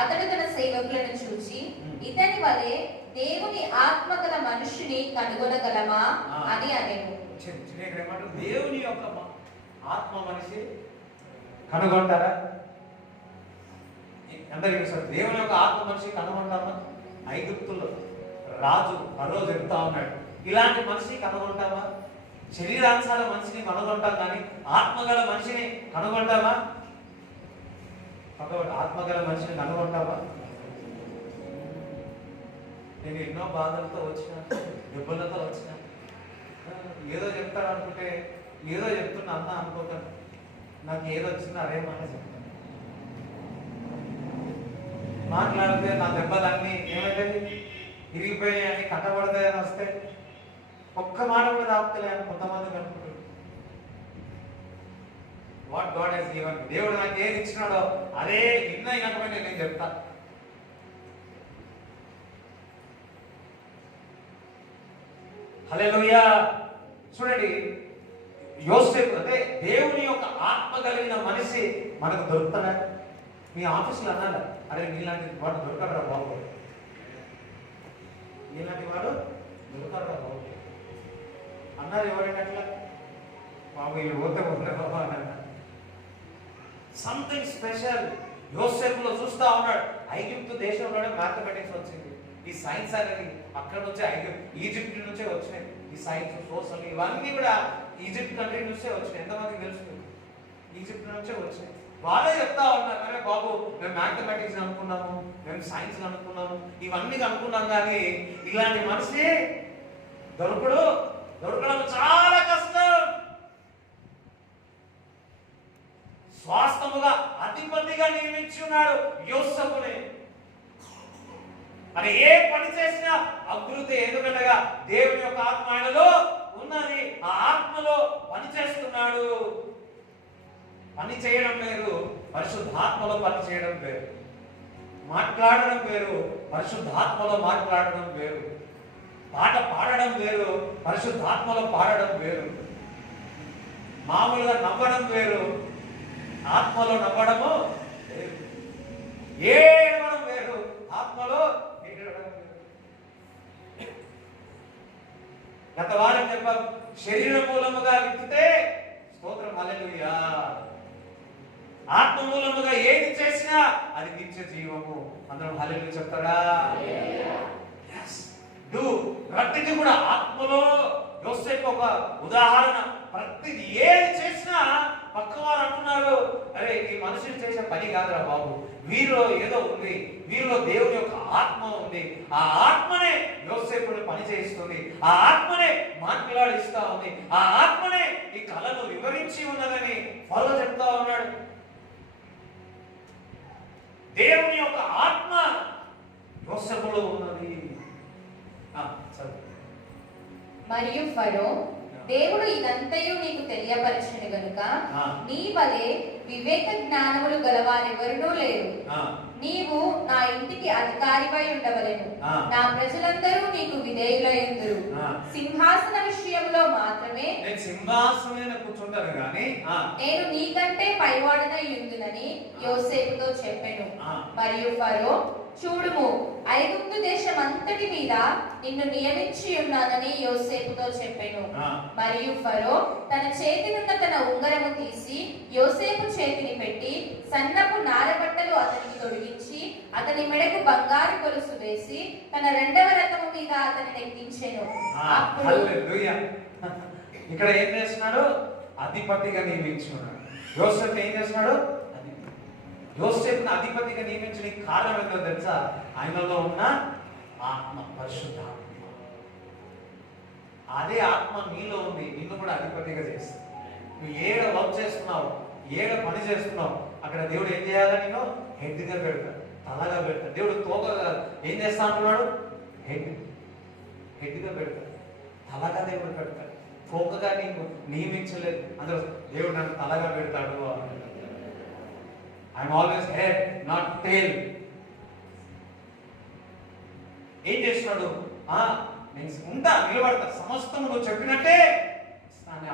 అతడు తన సేవకులను చూచి, ఇతని వలె దేవుని ఆత్మగల మనుషుని కనుగొనగలమా అని అనేను. దేవుని యొక్క ఆత్మ మనిషి కనుగొంటారా? అందరికీ సార్, దేవుని యొక్క ఆత్మ మనిషి కనుగొంటామా? ఐగుప్తుల్లో రాజు ఫరో చెప్తా ఉన్నాడు, ఇలాంటి మనిషి కనుగొంటామా? శరీరానుసార మనిషిని కనుగొంటాం, కానీ ఆత్మగల మనిషిని కనుగొంటామా? ఆత్మగల మనిషిని కనుగొంటామా? నేను ఎన్నో బాధలతో వచ్చిన, దెబ్బలతో వచ్చిన, ఏదో చెప్తాడు అనుకుంటే ఏదో చెప్తున్నా అన్న అనుకోకండి, నాకు ఏదో వచ్చిందో అదే మాట చెప్తాను. మాట్లాడితే నా దెబ్బలన్నీ ఏమైతే ఇరిగిపోయాయని కట్టబడతాయని వస్తే ఒక్క మాట కూడా తాపుతలే అని కొంతమంది అనుకుంటారు. వాట్ గాడ్ హెస్ గివెన్, దేవుడు నాకు ఏది ఇచ్చినాడో అదే విన్నైనటువంటి నేను చెప్తా. హల్లెలూయా. చూడండి, యోసేపు అంటే దేవుని యొక్క ఆత్మ కలిగిన మనిషి మనకు దొరుకుతాడా? మీ ఆఫీసులో అన్నారా, అరే నీలాంటి వాడు దొరకడరా బాబు, నీలాంటి వాడు దొరకడరా బాబు అన్నారు ఎవరైనా అట్లా? బాబు వీళ్ళు పోతే పోతే బాబా అన్నారు. సంథింగ్ స్పెషల్ యోసేపులో చూస్తా ఉన్నాడు. ఐగుప్తు దేశంలోనే మ్యాథమెటిక్స్ వచ్చింది, ఈ సైన్స్ అనేది అక్కడ నుంచే, ఈజిప్ట్ నుంచే వచ్చినాయి. ఈ సైన్స్, సోషల్ ఇవన్నీ కూడా ఈజిప్ట్ కంట్రీ నుంచే వచ్చినాయి. ఎంతమందికి తెలుసు? ఈజిప్ట్ నుంచే వచ్చినాయి. వాళ్ళే చెప్తా ఉన్నారు, అరే బాబు మేము మ్యాథమెటిక్స్ అనుకున్నాము, మేము సైన్స్ అనుకున్నాము, ఇవన్నీ అనుకున్నాం, కానీ ఇలాంటి మనిషి దొరకడం చాలా కష్టం. స్వాస్థముగా అధిపతిగా నియమించి ఉన్నాడు యోసేపుని. అని ఏ పని చేసినా అభివృద్ధి, ఎందుకంటగా దేవుని యొక్క ఆత్మ ఆయనలో ఉన్నది, ఆ ఆత్మలో పని చేస్తున్నాడు. పని చేయడం వేరు, పరిశుద్ధాత్మలో పని చేయడం వేరు. మాట్లాడడం వేరు, పరిశుద్ధాత్మలో మాట్లాడడం వేరు. పాట పాడడం వేరు, పరిశుద్ధాత్మలో పాడడం వేరు. మామూలుగా నవ్వడం వేరు, ఆత్మలో నవ్వడము వేరు. ఏడవడం వేరు, ఆత్మలో ఏడవడం వేరు. గత వారం చెప్పాం, శరీర మూలముగా విత్తితే స్తోత్రం, హల్లెలూయా. ఆత్మ మూలముగా ఏది చేసినా అది నిత్య జీవము. అందరం హల్లెలూయా చెప్తాడా? ప్రతిది కూడా ఆత్మలో. యోసేపు ఒక ఉదాహరణ. ప్రతిది ఏది చేసినా పక్కవారు అంటున్నారు, అరే ఈ మనుషులు చేసే పని కాదురా బాబు, వీరిలో ఏదో ఉంది, వీరిలో దేవుని యొక్క ఆత్మ ఉంది. ఆ ఆత్మనే యోసేపుని పని చేయిస్తుంది, ఆ ఆత్మనే మాట్లాడిస్తా ఉంది, ఆ ఆత్మనే ఈ కళను వివరించి ఉన్నదని ఫరో చెప్తా ఉన్నాడు. దేవుని యొక్క ఆత్మ యోసేపులో ఉన్నది. మరియు ఫరో, దేవుడు ఇదంతయు నీకు తెలియపరచను గనుక నీ వలె వివేక జ్ఞానములు గలవారెవరునూ లేరు. నీవు నా ఇంటికి అధికారిపై ఉండవలెను. నా ప్రజలందరూ నీకు విధేయులయ్యుందురు. సింహాసన విషయంలో మాత్రమే సింహాసనం కూర్చుంటాను గాని నేను నీకంటే పైవాడనై యుందునని యోసేపుతో చెప్పెను. మరియు ఫరో, చూడుము, ఐగుప్తు దేశం అంతటి మీద నిన్ను నియమించి ఉన్నానని యోసేపుతో చెప్పెను. మరియు ఫరో తన చేతినున్న తన ఉంగరము తీసి యోసేపు చేతిని పెట్టి సన్నపు నారబట్టలు అతనికి తొడిగించి అతని మెడకు బంగారు గొలుసు వేసి తన రెండవ రథము మీద అతనిని ఎక్కించెను. అప్పుడు ఇక్కడ ఏం చేస్తున్నాడు? అధిపతిగా నియమించున్నాడు. యోసేపు ఏం చేస్తున్నాడు? యోసేపుని అధిపతిగా నియమించిన కారణం ఏంటో తెలుసా? ఆయనలో ఉన్న ఆత్మ, పరిశుద్ధాత్మ. అదే ఆత్మ నీలో ఉంది, నిన్ను కూడా అధిపతిగా చేస్తుంది. నువ్వు ఏడ వర్క్ చేస్తున్నావు, ఏడ పని చేస్తున్నావు, అక్కడ దేవుడు ఏం చేయాలి? నేను హెడ్గా పెడతాడు, తలగా పెడతాడు. దేవుడు తోకగా ఏం చేస్తా అంటున్నాడు? హెడ్గా పెడతాడు, తలగా దేవుడు పెడతాడు. తోకగా నీకు నియమించలేదు, అందులో దేవుడు నన్ను తలగా పెడతాడు. ఐఎమ్ ఆల్వేస్ హెడ్ నాట్ టేల్. ఏం చేస్తున్నాడు? నేను ఉంటా, నిలబడతా, సమస్తం నువ్వు చెప్పినట్టే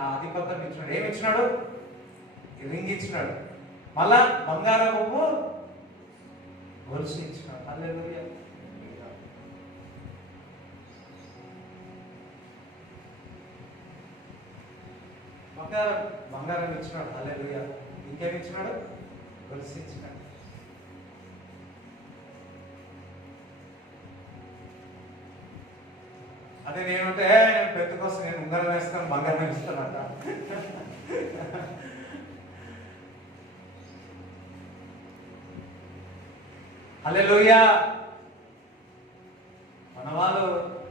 ఆధిపత్యం ఇచ్చినాడు. ఏమి ఇచ్చినాడు? రింగ్ ఇచ్చినాడు, మళ్ళా బంగారపు గొలుసు ఇచ్చినాడు. హల్లెలూయా. బంగారం ఇచ్చినాడు. హల్లెలూయా. ఇంకేమి ఇచ్చినాడు? గొలుసు ఇచ్చినాడు. అదే నేనుంటే నేను పెద్ద కోసం నేను ఉంగరం వేస్తాను, బంగారం ఇస్తానంట. హల్లెలూయా. మన వాళ్ళు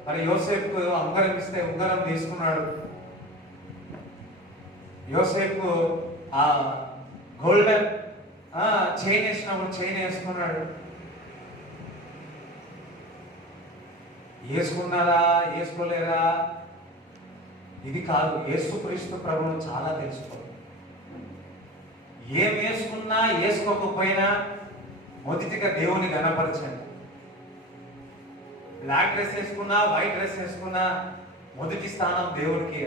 మరి యోసేపు ఉంగరం ఇస్తే ఉంగరం తీసుకున్నాడు. యోసేపు ఆ గోల్డెన్ చైన్ వేసినప్పుడు చైన్ వేసుకున్నాడు. వేసుకున్నారా వేసుకోలేరా ఇది కాదు. యేసుక్రీస్తు ప్రభువును చాలా తెలుసుకోవాలి. ఏం వేసుకున్నా వేసుకోకపోయినా మొదటిగా దేవుని గణపరచండి. బ్లాక్ డ్రెస్ వేసుకున్నా వైట్ డ్రెస్ వేసుకున్నా మొదటి స్థానం దేవుడికి.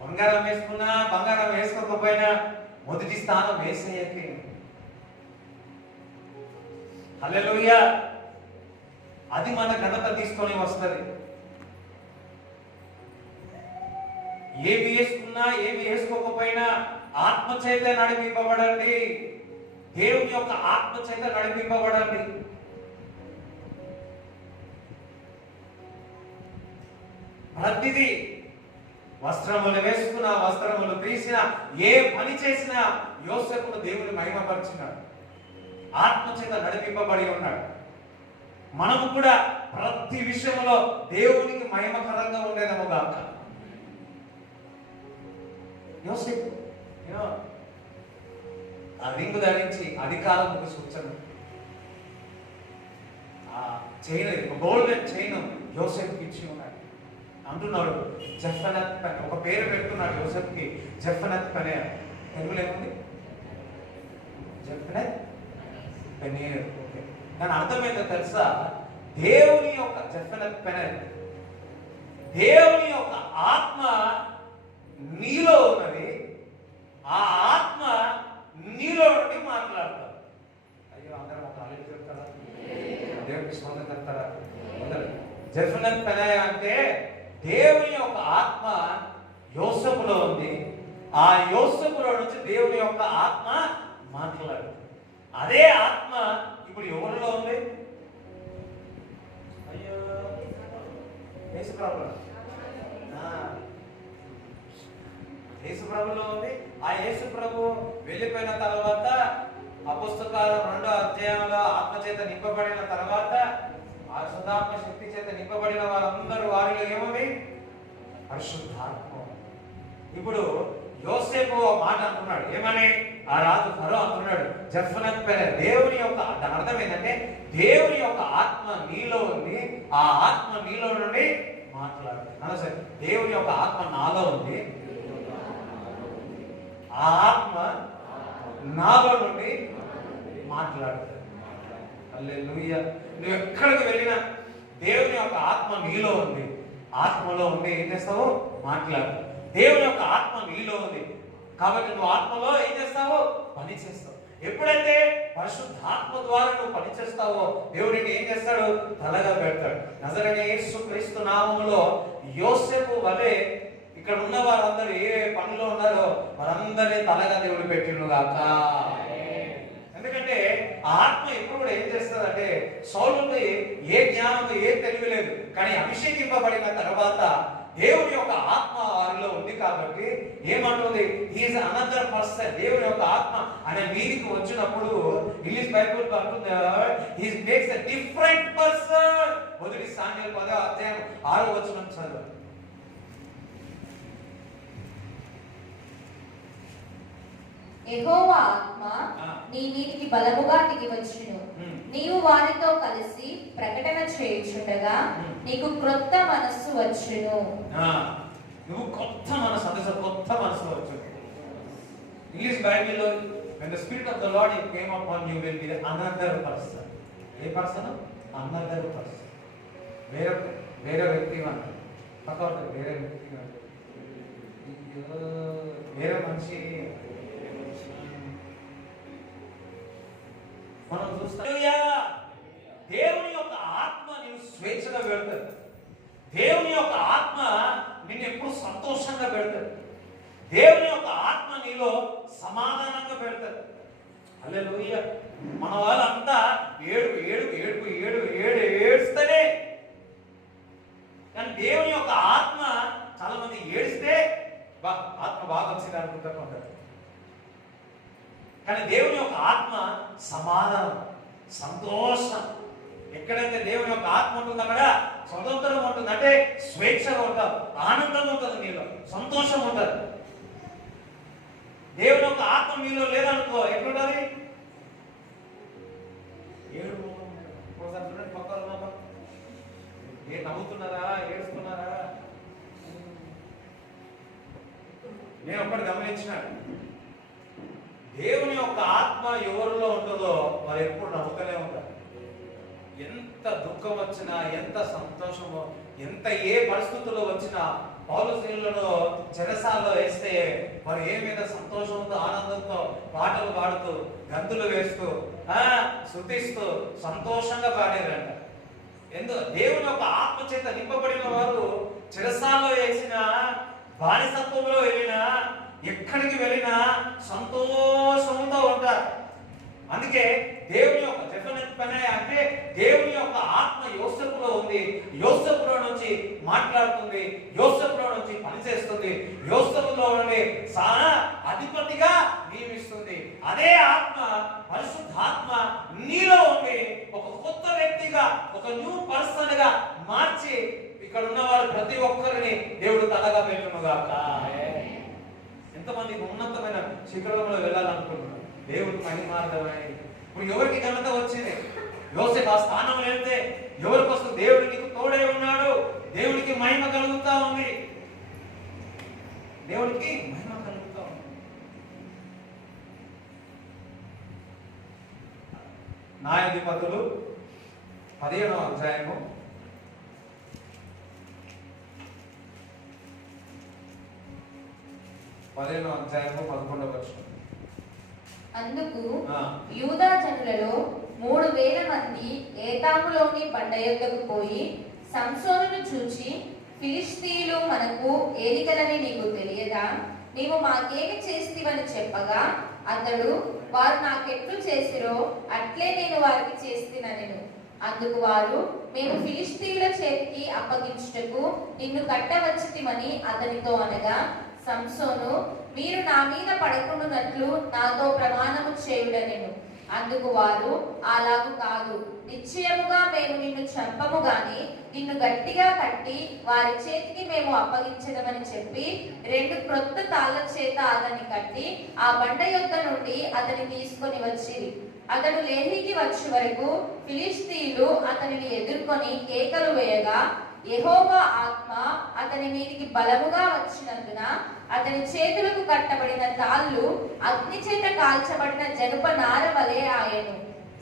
బంగారం వేసుకున్నా బంగారం వేసుకోకపోయినా మొదటి స్థానం యేసయ్యకి. హల్లెలూయా. అది మన ఘనత తీసుకొని వస్తుంది. ఏమి వేసుకున్నా ఏమి వేసుకోకపోయినా ఆత్మ చేత నడిపింపబడండి. దేవుని యొక్క ఆత్మ చేత నడిపింపబడండి. ప్రతిదీ వస్త్రములు వేసుకున్నా వస్త్రములు తీసినా ఏ పని చేసినా యోసేపును దేవుని మహిమపరిచినాడు, ఆత్మ చేత నడిపింపబడి ఉన్నాడు. మనము కూడా ప్రతి విషయంలో దేవునికి మహిమకరంగా ఉండేదేమో గాక. యోసేపు ఆ రింగు ధరించి అధికారముకు సూచన. ఆ చైన్, గోల్డెన్ చైన్ యోసేపుకి ఇచ్చి ఉన్నాడు. అంటున్నాడు జెఫనత్ పనే, ఒక పేరు పెడుతున్నాడు యోసేపుకి, జెఫనత్ పనే. తెలుగులో ఏముంది? జెఫనత్ పనేర్. ఓకే, దాని అర్థమైందో తెలుసా? దేవుని యొక్క జెఫనత్ పనేర్, దేవుని యొక్క ఆత్మ నీలో ఉన్నది. ఆ ఆత్మ నీలో నుండి మాట్లాడతారు. అయ్యో, అందరం ఒక ఆలోచన చెప్తారా? దేవుడికి స్వంతం చెప్తారా? జెఫనత్ పనేర్ అంటే దేవుని యొక్క ఆత్మ యోసేపులో ఉంది. ఆ యోసేపులో నుంచి దేవుని యొక్క ఆత్మ మాట్లాడు. అదే ఆత్మ ఇప్పుడు ఎవరిలో ఉంది? అయ్యో, యేసుప్రభులో. యేసుప్రభులో ఉంది. ఆ యేసుప్రభు వెళ్ళిపోయిన తర్వాత అపుస్తకాలు 2వ అధ్యాయంలో ఆత్మచేత నింపబడిన తర్వాత ఆ శుద్ధాత్మ శక్తి చేత నింపబడిన వారందరూ వారిలో ఏమవి? పరిశుద్ధాత్మ. ఇప్పుడు యోసేపు మాట అంటున్నాడు, ఏమని? ఆ రాజు ఫరో అంటున్నాడు జెఫనత్ పనేర్, దేవుని యొక్క, దాని అర్థం ఏంటంటే దేవుని యొక్క ఆత్మ నీలో ఉంది. ఆ ఆత్మ నీలో నుండి మాట్లాడుతుంది. సరే, దేవుని యొక్క ఆత్మ నాలో ఉంది, ఆ ఆత్మ నాలో నుండి మాట్లాడుతుంది. హల్లెలూయా. నువ్వు ఎక్కడికి వెళ్ళినా దేవుని యొక్క ఆత్మ నీలో ఉంది. ఆత్మలో ఉండి ఏం చేస్తావు? మాట్లాడు. దేవుని యొక్క ఆత్మ నీలో ఉంది కాబట్టి నువ్వు ఆత్మలో ఏం చేస్తావు? పని చేస్తావు. ఎప్పుడైతే పరిశుద్ధాత్మ ద్వారా నువ్వు పని చేస్తావో దేవుడిని ఏం చేస్తాడు? తలగా పెడతాడు. నజరేయుడైన యేసుక్రీస్తు నామములో యోసేపు వలె ఇక్కడ ఉన్న వారందరూ ఏ పనిలో ఉన్నారో వారందరినీ తలగా దేవుడు పెట్టిండు గాక. ఎందుకంటే ఆత్మ ఎప్పుడు కూడా ఏం చేస్తుందంటే, సౌలుకి ఏ జ్ఞానం ఏ తెలివి లేదు, కానీ అభిషేకింపబడిన తర్వాత దేవుని యొక్క ఆత్మ వారిలో ఉంది కాబట్టి ఏమంటుంది? He is another person. దేవుని యొక్క ఆత్మ అనే మీదికి వచ్చినప్పుడు ఇంగ్లీష్ బైబిల్ అంటుంది he makes a different person. మొదటి సామ్యుయేలు 10:6 చదువు. యెహోవా ఆత్మ నీ మీదికి బలముగా దిగి వచ్చును. నీవు వారితో కలిసి ప్రకటన చేయుచుండగా నీకు క్రొత్త మనస్సు వచ్చును. నువ్వు కొత్త మనసు, అంటే కొత్త మనసు వచ్చును. ఇంగ్లీష్ బైబిల్లో when the spirit of the Lord came upon you will be another person. A person? another person. వేరే వ్యక్తి అంటారు. పక్కన వేరే వ్యక్తి అంటారు. వేరే మనిషి మనం చూస్తాం. దేవుని యొక్క ఆత్మ నేను స్వేచ్ఛగా పెడతాడు. దేవుని యొక్క ఆత్మ నిన్ను ఎప్పుడు సంతోషంగా పెడతాడు. దేవుని యొక్క ఆత్మ నీలో సమాధానంగా పెడతాడు. హల్లెలూయా. మన వాళ్ళంతా ఏడుస్తేనే, కానీ దేవుని యొక్క ఆత్మ చాలా మంది ఏడిస్తే ఆత్మ బాగా వచ్చింది అనుకుంటూ ఉంటారు. కానీ దేవుని యొక్క ఆత్మ సమాధానం, సంతోషం. ఎక్కడైతే దేవుని యొక్క ఆత్మ ఉంటుందో అక్కడ స్వతంత్రం ఉంటుంది, అంటే స్వేచ్ఛగా ఉంటాం, ఆనందం ఉంటుంది, నీలో సంతోషం ఉంటుంది. దేవుని యొక్క ఆత్మ మీలో లేదనుకో ఎట్లుంటుంది? ఏ నవ్వుతున్నారా, ఏడుస్తున్నారా? నేను ఒక్కటి గమనించినాడు, దేవుని యొక్క ఆత్మ ఎవరిలో ఉంటుందో వారు ఎప్పుడు నవ్వుతూనే ఉంటారు. ఎంత దుఃఖం వచ్చినా, ఎంత సంతోషమో, ఎంత ఏ పరిస్థితుల్లో వచ్చినా పౌలుశీలను చెరసాల్లో వేస్తే వారు ఏ మీద సంతోషంతో, ఆనందంతో పాటలు పాడుతూ, గంతులు వేస్తూ, శృతిస్తూ సంతోషంగా పాడారంట. దేవుని యొక్క ఆత్మ చేత నింపబడిన వారు చెరసాల్లో వేసిన, బానిసత్వంలో వెళ్ళినా, ఎక్కడికి వెళ్ళినా సంతోషంతో ఉంటారు. అందుకే దేవుని యొక్క అంటే దేవుని యొక్క ఆత్మ యోసేపులో ఉంది. యోసేపులో నుంచి మాట్లాడుతుంది, యోసేపులో నుంచి పనిచేస్తుంది, యోసేపులో నుండి అధిపతిగా నియమిస్తుంది. అదే ఆత్మ, పరిశుద్ధాత్మ నీలో ఉండి ఒక కొత్త వ్యక్తిగా, ఒక న్యూ పర్సన్ గా మార్చి ఇక్కడ ఉన్న వారు ప్రతి ఒక్కరిని దేవుడు తలగా పెట్టునుగాక. ఎంతమందికి ఉన్నతమైన శిఖరంలో వెళ్ళాలనుకుంటున్నారు. దేవుడికి మహిమార్థమై ఇప్పుడు ఎవరికి ఘనత వచ్చింది? యోసేపు ఆ స్థానం వెళ్తే ఎవరికి వస్తుంది? దేవుడు నీకు తోడే ఉన్నాడు. దేవుడికి మహిమ కలుగుతా ఉంది. దేవుడికి మహిమ కలుగుతా ఉంది. న్యాయాధిపతులు 15వ అధ్యాయము 11వ వచనం. అందుకు యూదా జనులలో 3000 మంది ఏతాములోని బండ యొద్దకు పోయి సంసోనును చూచి, ఫిలిష్తీయులు మనకు ఏలికలని నీకు తెలియదా? నీవు మాకేమి చేస్తివని చెప్పగా అతడు, వారు నాకెట్లు చేసిరో అట్లే నేను వారికి చేస్తిననెను. అందుకు వారు, మేము ఫిలిష్తీయుల చేతికి అప్పగించుటకు నిన్ను కట్టవచ్చితిమని అతనితో అనగా, సంసోను, మీరు నా మీద పడకుండునట్లు నాతో ప్రమాణము చేయుడనెను. అందుకు వారు, అలాగు కాదు, నిశ్చయముగా మేము నిన్ను చంపము గాని నిన్ను గట్టిగా కట్టి వారి చేతికి మేము అప్పగించదమని చెప్పి 2 క్రొత్త తాళ్ళ చేత అతన్ని కట్టి ఆ బండ యొద్ద నుండి అతని తీసుకొని వచ్చిరి. అతడు లేహీకి వచ్చే వరకు ఫిలిష్తీయులు అతనిని ఎదుర్కొని కేకలు వేయగా, యెహోవా ఆత్మ అతని మీదికి బలముగా వచ్చినందున అతని చేతులకు కట్టబడిన తాళ్ళు అగ్ని చేత కాల్చబడిన జనుప నార వలె ఆయెను.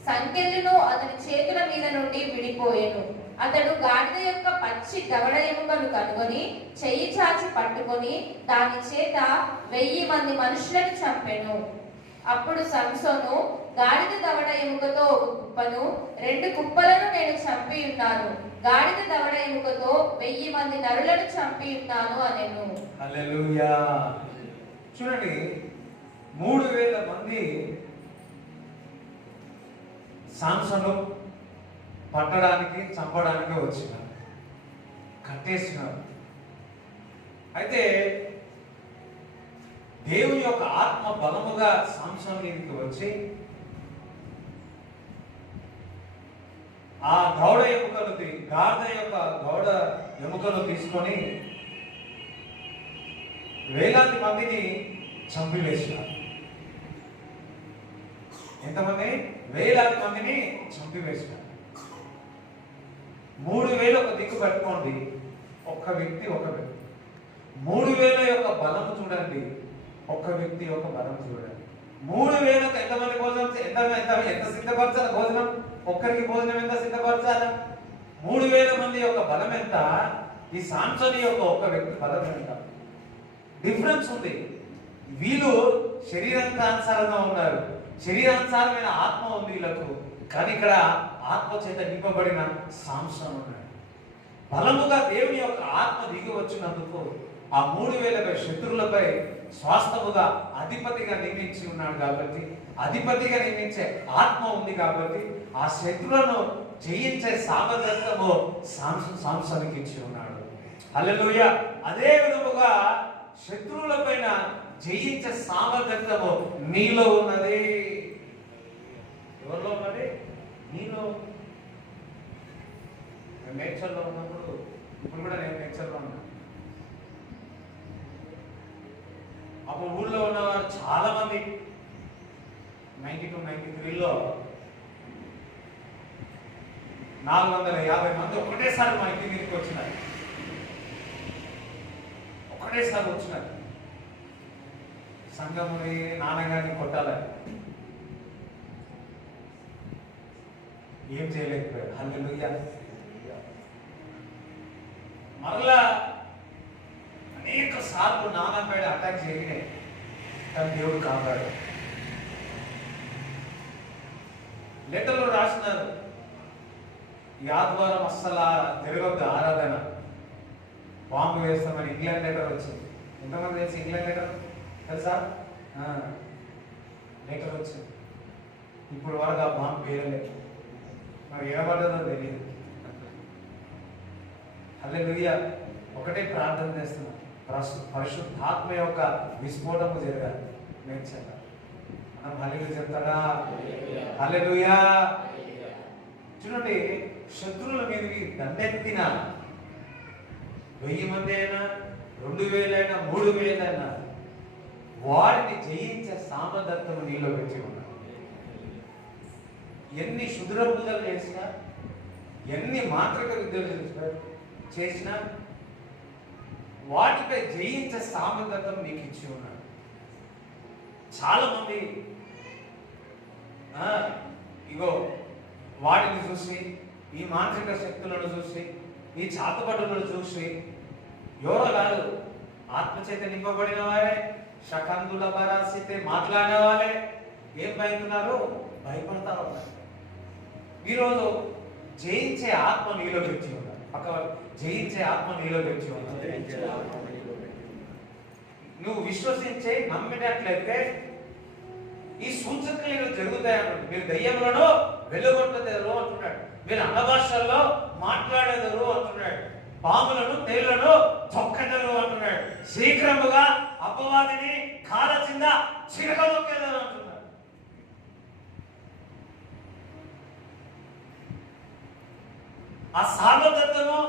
సంకెళ్ళును అతని చేతుల మీద నుండి విడిపోయెను. అతడు గాడిద యొక్క పచ్చి దవడ ఎముకను కనుగొని చెయ్యి చాచి పట్టుకొని దాని చేత 1000 మంది మనుషులను చంపెను. అప్పుడు సంసోను, గాడిద దవడ ఎముకతో ఒక కుప్పను, 2 కుప్పలను నేను చంపి ఉన్నాను. గాడిద దవడ ఎముకతో 1000 మంది నరులను చంపి ఉన్నాను అనెను. హల్లెలూయా. చూడండి, 3000 మంది సంసోను పట్టడానికి, చంపడానికి వచ్చినారు, కట్టేసినారు. అయితే దేవుని యొక్క ఆత్మ బలముగా సంసోను మీదకి వచ్చి ఆ గౌడ ఎముకలు గాడిద యొక్క గౌడ ఎముకలు తీసుకొని వేలాది మందిని చంపివేసినారు. ఎంతమంది? వేలాది మందిని చంపివేసినారు. 3000 ఒక దిక్కు పెట్టుకోండి, ఒక్క వ్యక్తి 3000 యొక్క బలం చూడండి, ఒక్క వ్యక్తి యొక్క బలం చూడండి. 3000కు ఎంతమంది భోజనం ఎంత సిద్ధపరచాలి? భోజనం ఒక్కరికి భోజనం ఎంత సిద్ధపరచాలి? 3000 మంది యొక్క బలం ఎంత? ఈ సాంసోని యొక్క ఒక్క వ్యక్తి బలం ఎంత? డిఫరెన్స్ ఉంది. వీళ్ళు శరీరానుసారంగా ఉన్నారు, శరీరానుసారమైన ఆత్మ ఉంది వీళ్ళకు, కానీ ఇక్కడ ఆత్మ చేత నింపబడిన సాంసోను ఉన్నాడు. బలముగా దేవుని యొక్క ఆత్మ దిగి వచ్చినందుకు ఆ 3000 శత్రువులపై స్వాస్థముగా అధిపతిగా నియమించి ఉన్నాడు. కాబట్టి అధిపతిగా నియమించే ఆత్మ ఉంది కాబట్టి ఆ శత్రువులను జయించే సామర్థ్యము సాంసోనుకి ఇచ్చి ఉన్నాడు. హల్లెలూయా. అదే విధముగా శత్రువుల పైన జయించే సామర్థ్యము నీలో ఉన్నది. ఎవరిలో ఉన్నది? నీలో. నేచర్లో ఉన్నప్పుడు, ఇప్పుడు కూడా నేను నేచర్లో ఉన్నా. అప్పుడు ఊళ్ళో ఉన్నవారు చాలా మంది 92, 93లో 450 మంది ఒకటేసారి మా ఇంటి మీదకి వచ్చినారు. ఒకటేసారి వచ్చినారు. సంఘముని నాన్నగారిని కొట్టాలని ఏం చేయలేకపోయాడు. హల్లెలూయా. మరలా అనేక సార్లు నాన్నపై అటాక్ జరిగినాయి, కానీ దేవుడు కాపాడు. లెటర్లో రాసినారు, ఈ ఆదివారం అస్సలు తిరగొద్దు ఆరాధన, బాంబు వేస్తామని. ఇంగ్లాండ్ లెటర్ వచ్చింది. ఎంతమంది తెలిసి ఇంగ్లాండ్ లెటర్ తెలుసా? లెటర్ వచ్చింది. ఇప్పుడు వరకు ఆ బాంబు పేరలేదు, మరి ఏడబడ్డదో తెలియదు. హల్లెలూయా. ఒకటే ప్రార్థన చేస్తున్నాం, పరిశుద్ధాత్మ యొక్క విస్ఫోటము జరగాలి. నేను చెప్తాను, మనం హల్లెలూయా చెప్తాడా? హల్లెలూయా. చూడండి, శత్రువుల మీదకి దండెత్తిన 1000 మంది అయినా, 2000 అయినా, 3000 అయినా వారిని జయించే సామర్థ్యం నీలో పెట్టి ఉన్నారు. ఎన్ని శుద్ర పూజలు చేసినా, ఎన్ని మాంత్రిక విద్యలు చేసినా వాటిపై జయించే సామర్థ్యం నీకు ఇచ్చి ఉన్నాడు. చాలా మంది ఇగో వాటిని చూసి, ఈ మాంత్రిక శక్తులను చూసి, ఈ చాతపడులను చూసి ఎవరో కాదు, ఆత్మచేత నింపబడిన వారే, శకందుల పరాసితే మాట్లాడిన వాళ్ళే ఏం భయపడుతున్నారు? భయపడతా ఉన్నారు. ఈరోజు జయించే ఆత్మ నీలో పెట్టి ఉన్నారు. పక్క జయించే ఆత్మ నీలో పెట్టి ఉన్నారు. నువ్వు విశ్వసించే నమ్మినట్లయితే ఈ సూచక్రియలు జరుగుతాయన్నాడు. మీరు దయ్యములను వెలుగొట్టదేరు అంటున్నాడు, మీరు అన్న భాషల్లో మాట్లాడేదరు అంటున్నాడు, పాములను తేళ్లను చొక్కటరు అంటున్నాడు, శీఘ్రముగా అపవాదిని కాల కింద చిరకలొక్కేదరు అంటున్నాడు. ఆ సామర్థ్యతను,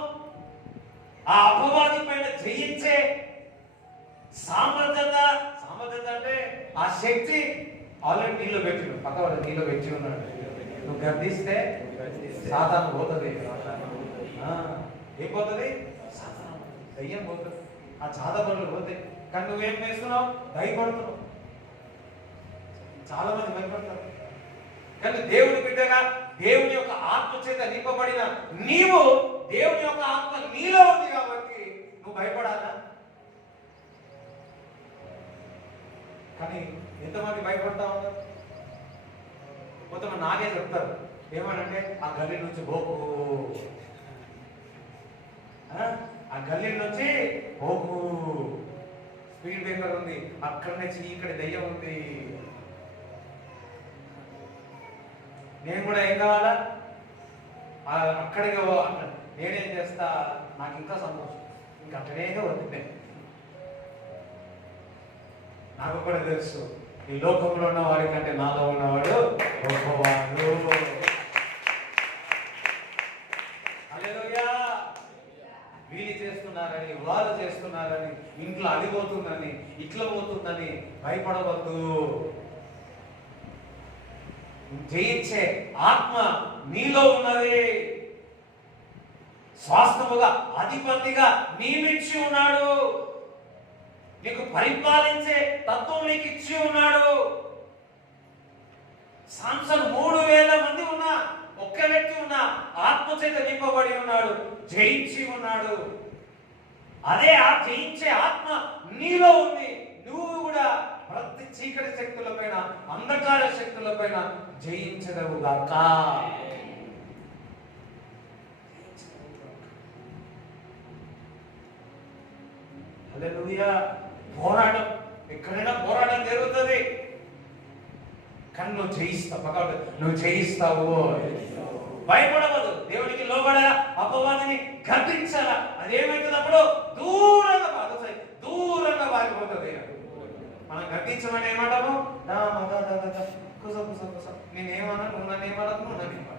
ఆ అపవాది పైన జయించే సామర్థ్యత అంటే ఆ శక్తి ఆల్రెడీ నీలో పెట్టి, పక్క వాళ్ళు నీలో పెట్టి ఉన్నాడు. నువ్వు గర్దిస్తే సాతాను పోతుంది. ఏం పోతుంది? సాతాను, దయ్యం పోతుంది, ఆ చాదపరులు పోతాయి. కానీ నువ్వేం చేస్తున్నావు? భయపడుతున్నావు. చాలా మంది భయపడతారు. కానీ దేవుని బిడ్డగా, దేవుని యొక్క ఆత్మ చేత నింపబడిన నీవు, దేవుని యొక్క ఆత్మ నీలో ఉంది కాబట్టి నువ్వు భయపడాలా? కానీ ఎంతమంది భయపడతా ఉన్నారు? కొంతమంది నాకే చెప్తారు, ఏమనంటే ఆ గల్లీ నుంచి పోకు, ఆ గల్లీ నుంచి పోకు, స్పీడ్ బ్రేకర్ ఉంది, అక్కడనే ఇక్కడ దయ్యం ఉంది. నేను కూడా ఏం కావాలా? అక్కడికి నేనేం చేస్తా, నాకు ఇంకా సంతోషం, ఇంకా అక్కడే వద్దు. నాకు కూడా తెలుసు, ఈ లోకంలో ఉన్న వారి కంటే నాలో ఉన్నవాడు గొప్పవాడు. ఇంట్లో అది పోతుందని, ఇట్లా పోతుందని భయపడవద్దు. జయించే ఆత్మ నీలో ఉన్నది. స్వాస్థముగా అధిపతిగా నియమించి ఉన్నాడు. నీకు పరిపాలించే తత్వం నీకు ఇచ్చి ఉన్నాడు. సాంసన్ 3000 మంది ఉన్నా, ఒక్క వ్యక్తి ఉన్నా ఆత్మ చేత నింపబడి ఉన్నాడు, జయించి ఉన్నాడు. అదే ఆ జయించే ఆత్మ నీలో ఉంది. నువ్వు కూడా ప్రతి చీకటి శక్తులపైన, అంధకార శక్తులపైన జయించదవుగాక. హల్లెలూయా. పోరాటం ఎక్కడైనా పోరాటం జరుగుతుంది, కానీ నువ్వు జయిస్తావు. నువ్వు జయిస్తావు. భయపడవద్దు. దేవుడికి లోబడాలా, అపవాదిని గద్దించాలా. అదేమైతుంది అప్పుడు? దూరంగా పారుతాయి, దూరంగా పారిపోతుంది. మనం గద్దించమని ఏమంటాము? కుస కుస కుస, నేనేమన్నా నువ్వు నన్ను ఏమన్నా, నువ్వు నన్ను ఏమన్నా.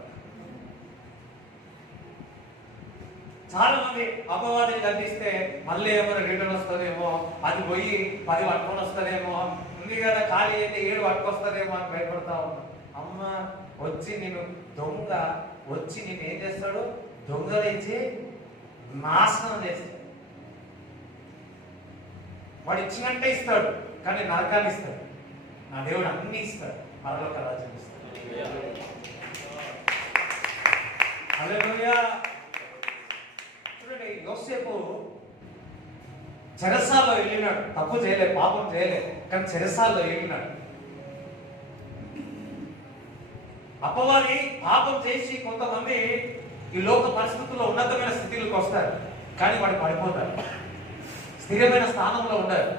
చాలా మంది అపవాదిని గద్దిస్తే మళ్ళీ ఏమైనా రిటర్న్ వస్తుందేమో, అది పోయి 10 పట్టుకొని వస్తుందేమో, ఉంది కదా ఖాళీ అయితే 7 పట్టుకొస్తుందేమో అని భయపడతా ఉన్నాం. అమ్మ వచ్చి నేను దొంగ వచ్చి నేను ఏం చేస్తాడు? దొంగలించి నాశనం చేస్తాడు. వాడు ఇచ్చినట్టే ఇస్తాడు, కానీ నరకాన్ని ఇస్తాడు. నా దేవుడు అన్ని ఇస్తాడు, పరలోక రాజ్యం ఇస్తాడు. హల్లెలూయా. చూడండి, యోసేపు చెరసాల్లో వెళ్ళినాడు. తప్పు చేయలే, పాపం చేయలే, కానీ చెరసాల్లో వెళ్ళినాడు. అపవాది పాపం చేసి కొంతమంది ఈ లోక పరిస్థితుల్లో ఉన్నతమైన స్థితిలోకి వస్తారు, కానీ వాడు పడిపోతారు, స్థిరమైన స్థానంలో ఉండరు.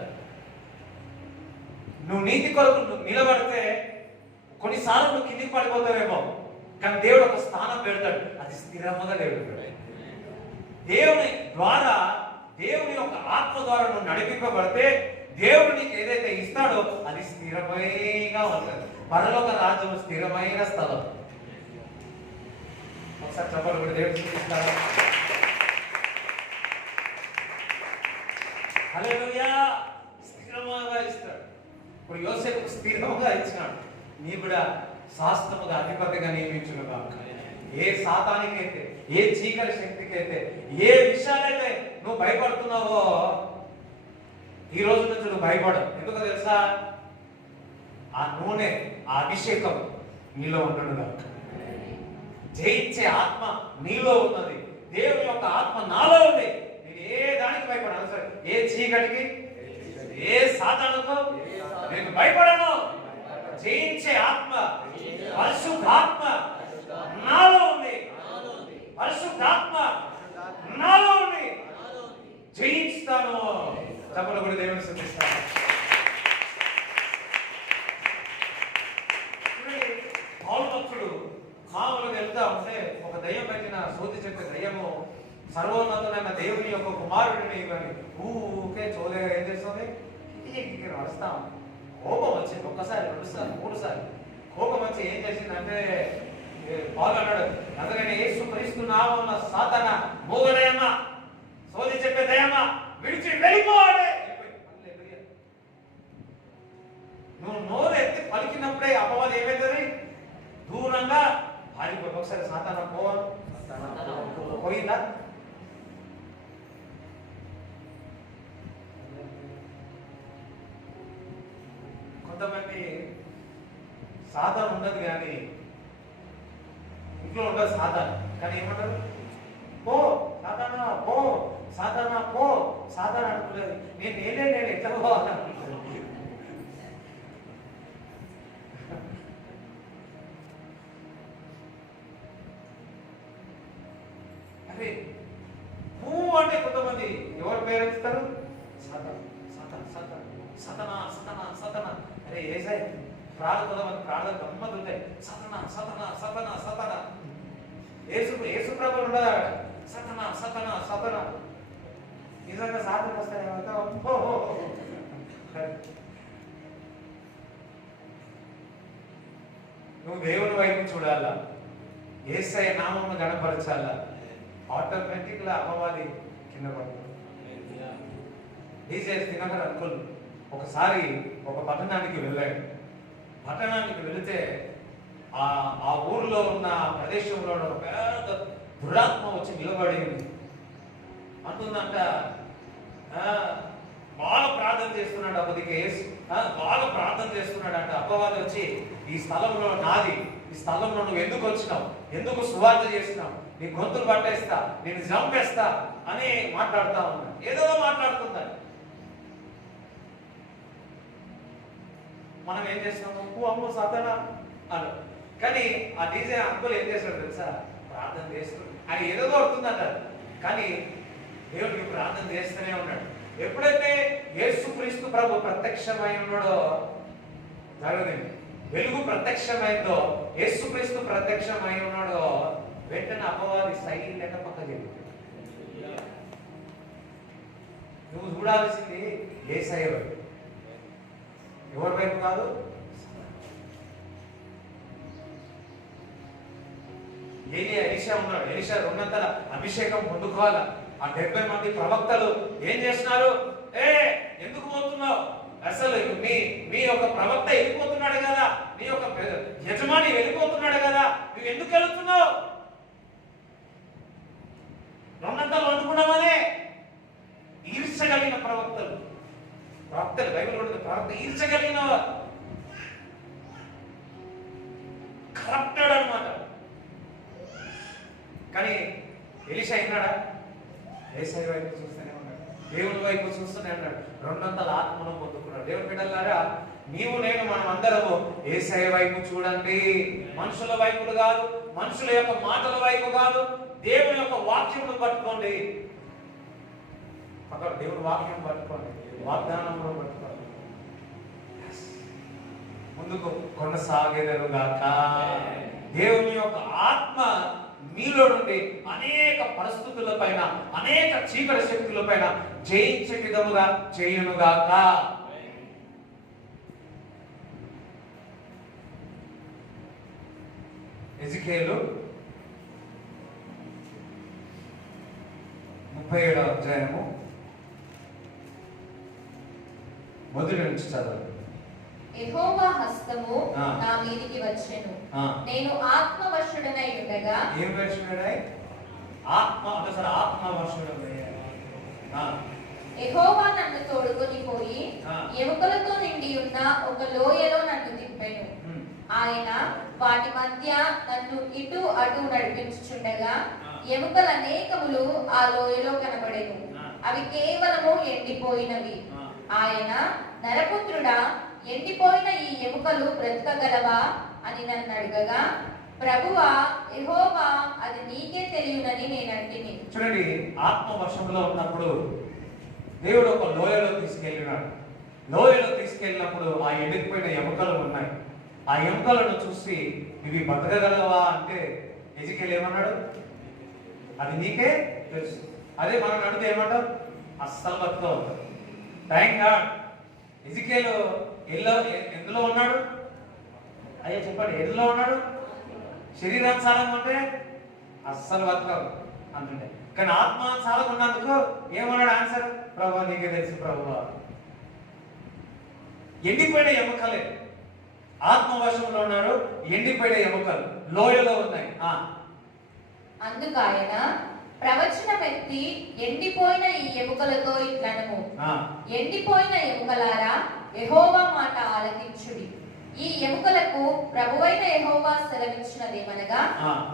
నువ్వు నీతి కొరకు నువ్వు నిలబడితే కొన్నిసార్లు నువ్వు కిందికి పడిపోతావేమో, కానీ దేవుడు ఒక స్థానం పెడతాడు, అది స్థిరముగా దేవుడు. దేవుని ద్వారా, దేవుని యొక్క ఆత్మ ద్వారా నువ్వు నడిపింపబడితే దేవుడు నీకు ఏదైతే ఇస్తాడో అది స్థిరమైనగా ఉంటుంది. పరలోక రాజ్యం స్థిరమైన స్థలం. ఒకసారి చెప్పాలి కూడా దేవుడు చూపిస్తాడు. హల్లెలూయా. స్థిరంగా ఇస్తాడు. ఇప్పుడు యోసేపుకు స్థిరంగా ఇచ్చినాడు, నీ కూడా శాస్త్రముగా అధిపతిగా నియమించునుగా. ఏ సాతానికైతే, ఏ చీకటి శక్తికైతే, ఏ విషయాలైతే నువ్వు భయపడుతున్నావో ఈ రోజు నుంచి నువ్వు భయపడవు. ఎందుకో తెలుసా? ఆ నూనె, ఆ అభిషేకం నీలో ఉండడుగా. జయించే ఆత్మ నీలో ఉన్నది. దేవుని యొక్క ఆత్మ నాలో ఉంది. నేను ఏ దానికి భయపడను. సరే, ఏ చీకటికి, ఏ సాతానుకు నేను భయపడను. జయించే ఆత్మ, పరిశుద్ధాత్మ నాలో ఉంది. పరిశుద్ధాత్మ నాలో ఉంది. జయిస్తాను. చెప్పలు కూడా దేవుని స్తుతిస్తాను. పౌలు భక్తుడు మామూలుగా వెళ్తా ఉంటే ఒక దయ్యం పెట్టిన సోది చెప్పే దయ్యము సర్వోన్నతమైన దేవుని యొక్క కుమారుడిని కానీ ఊకే చోదగా ఏం చేస్తుంది? నడుస్తా ఉంది. కోపం వచ్చింది. ఒక్కసారి, 2 సార్లు, 3 సార్లు కోపం వచ్చి ఏం చేసిందంటే పౌలు అన్నాడు, అందుకని యేసు క్రీస్తు నామమున సాతానా మూగదయమా, సోది చెప్పే దయమా, విడిచి వెళ్ళిపోవాలి. నువ్వు నోరు ఎత్తి పలికినప్పుడే అపవాది ఏమైతుంది? దూరంగా పారిపోయి. ఒకసారి సాతానా పోయిందా? కొంతమంది సాతాను ఉండదు కానీ ఇంట్లో ఉండదు సాతాను, కానీ ఏమంటారు? పో సాతానా, పో సాతానా, పో సాతానా అనుకునేది. నేను ఎట్లా పోవాలనుకుంటున్నాను. అరే పువ్వు అంటే కొంతమంది ఎవరు పేరెత్తుతారు? సతన సతన సతన సతన సతన సతన. అరే ఏసాయి కొంతమంది ప్రాణాలు గమ్మత్ ఉంటాయి. సతన సతన సతన సతన. యేసు ప్రభువు ఉండదా? సతన సతన సతన. నిజంగా సాధన వస్తాయేమంటే నువ్వు దేవుని వైపు చూడాలా, యేసయ్య నామమును గణపరచాలా, ఆటోమేటిక్ గా అపవాది కింద పడుతుంది. డీజేఎస్ దినకర్ అంకుల్ ఒకసారి ఒక పట్టణానికి వెళ్ళాడు. పట్టణానికి వెళితే ఆ ఊర్లో ఉన్న ప్రదేశంలో ఒక పెద్ద దురాత్మ వచ్చి నిలబడి అంటుందంట, బాగా ప్రార్థన చేస్తున్నాడు అప్పటికే, బాగా ప్రార్థన చేస్తున్నాడు అంట. అపవాది వచ్చి ఈ స్థలంలో నాది, ఈ స్థలంలో నువ్వు ఎందుకు వచ్చినావు, ఎందుకు సువార్త చేసినావు, నీ గొంతులు పట్టేస్తా, నేను చంపేస్తా అని మాట్లాడుతా ఉన్నాడు. ఏదో మాట్లాడుతుందని మనం ఏం చేస్తాము, అమ్మో సాతానా అను. కానీ ఆ డీజే అంకుల్ ఏం చేస్తాడు తెలుసా, ప్రార్థన చేస్తున్నాడు. ఆయన ఏదో కొడుతుందంట, కానీ దేవుడికి ప్రార్థన చేస్తూనే ఉన్నాడు. ఎప్పుడైతే యేసుక్రీస్తు ప్రభు ప్రత్యక్షమై ఉన్నాడో, జరగదండి, వెలుగు ప్రత్యక్షమైందో, యేసుక్రీస్తు ప్రత్యక్షమై ఉన్నాడో, వెంటనే అపవాది సైలెంట్ పక్క చెప్పింది. నువ్వు చూడాల్సింది యేసయ్య వైపు, ఎవరి వైపు కాదు. ఎలీషా ఉన్నాడు. ఎలీషా 200 అభిషేకం పొందుకోవాలా. ఆ 70 మంది ప్రవక్తలు ఏం చేస్తున్నారు, ఎందుకు పోతున్నావు, అసలు మీ యొక్క ప్రవక్త వెళ్ళిపోతున్నాడు కదా, నీ యొక్క యజమాని వెళ్ళిపోతున్నాడు కదా, నువ్వు ఎందుకు వెళుతున్నావు, 200 వండుకున్నామనే ఈర్చగలిగిన ప్రవక్తలు బైబిల్ కూడా ప్రవక్త ఈర్చగలిగిన కరప్టెడ్ అన్నమాట. కానీ ఎలీషా అయినాడా, యేసయ్య వైపు చూస్తూనే ఉన్నాడు, దేవుని వైపు చూస్తూనే ఉన్నాడు. 200 ఆత్మను పొందుకున్నాడు. దేవుని బిడ్డలారా, నీవు నేను మనం అందరము యేసయ్య వైపు చూడండి. మనుషుల వైపులు కాదు, మనుషుల యొక్క మాటల వైపు కాదు, దేవుని యొక్క వాక్యమును పట్టుకోండి. అక్కడ దేవుని వాక్యం పట్టుకోండి, వాగ్దానంలో పట్టుకోండి, ముందుకు కొనసాగేదరుగాక. దేవుని యొక్క ఆత్మ మీలో నుండి అనేక పరిస్థితుల పైన, అనేక చీకటి శక్తుల పైన జయించే విధముగా చేయునుగాక. ఎజికేలు 37వ అధ్యాయము మొదటి నుంచి చదవండి. యెహోవా హస్తము నా మీదికి వచ్చెను, నేను ఆత్మవశుడనై ఉండగా. ఏం వశుడనై? ఆత్మవశుడనై. యెహోవా నన్ను తోడుకొని పోయి ఎముకలతో నిండి ఉన్న ఒక లోయలో నన్ను తిప్పెను. ఆయన వాటి మధ్య నన్ను ఇటు అటు నడిపించుచుండగా ఎముకలు అనేకములు ఆ లోయలో కనబడెను. అవి కేవలము ఎండిపోయినవి. ఆయన, నరపుత్రుడా, ఎండిపోయిన ఈ ఎముకలు బ్రతకగలవా అని నన్ను అడగగా, ప్రభువా యెహోవా, అది నీకే తెలియనని నేను అంటిని. చూడండి, ఆత్మవశంలో ఉన్నప్పుడు దేవుడు ఒక లోయలో తీసుకెళ్ళినాడు. లోయలో తీసుకెళ్ళినప్పుడు ఆ ఎండిపోయిన ఎముకలు ఉన్నాయి. ఆ ఎముకలను చూసి ఇవి బతకగలవా అంటే ఎజికేల్ ఏమన్నాడు, అది నీకే తెలుసు. అదే మనం అడిగితే ఏమంటాం, అస్సలు బతుకవు. Thank God. ఎజికేల్ ఎందులో ఉన్నాడు, అయ్యా చెప్పండి, ఎందులో ఉన్నాడు? శరీరానుసారంగా ఉంటే అస్సలు బతకవు అంటుండే. కానీ ఆత్మానుసారంగా ఉన్నందుకు ఏమన్నాడు ఆన్సర్, ప్రభువా నీకే తెలుసు ప్రభువా. ఎండిపోయిన ఎముకలే, ఆత్మవశంలో ఉన్నారు, ఎండిపోయిన ఎముకలు లోయలో ఉన్నాయి. అందుకు ఆయన ప్రవచనం ఎత్తి ఎండిపోయిన ఈ ఎముకలతో ఇట్లనము, ఎండిపోయిన ఎముకలారా, యెహోవా మాట ఆలకించుడి. ఈ ఎముకలకు ప్రభువైన యెహోవా సెలవిచ్చినదేమనగా,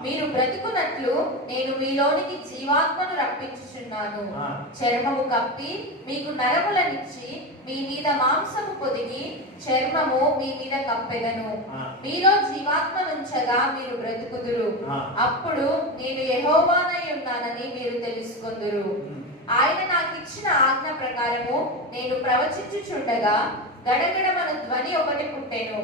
మీరు బ్రతుకున్నట్లు నేను మీలోనికి జీవాత్మను రప్పించుచున్నాను. చర్మము కప్పి మీకు నరములనిచ్చి మీ మీద మాంసము పొదిగి చర్మము మీ మీద కప్పెదను. మీలో జీవాత్మ నుంచగా మీరు బ్రతుకుదురు. అప్పుడు నేను యెహోవానై ఉన్నానని మీరు తెలుసుకొందురు. ఆయన నాకు ఇచ్చిన ఆజ్ఞ ప్రకారము నేను ప్రవచించుచుండగా గడగడమను ధ్వని ఒకటి పుట్టెను.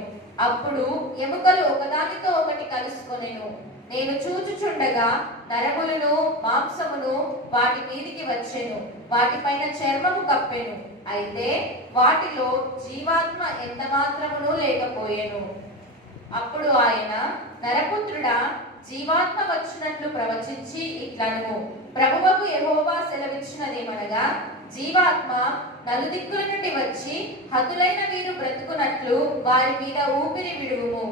అప్పుడు ఎముకలు ఒకదానితో ఒకటి కలుసుకొనెను. నేను చూచుచుండగా నరములను మాంసమును వాటి మీదికి వచ్చెను. వాటిపైన చర్మము కప్పెను. అయితే వాటిలో జీవాత్మ ఎంత మాత్రమును లేకపోయెను. అప్పుడు ఆయన, నరపుత్రుడా, జీవాత్మ వచ్చినట్లు ప్రవచించి ఇట్లను, ప్రభువకు యెహోవా సెలవిచ్చినదేమనగా, జీవాత్మ నలుదిక్కుల నుండి వచ్చి హతులైన వీరు బ్రతుకున్నట్లు వారి మీద ఊపిరి విడువుము.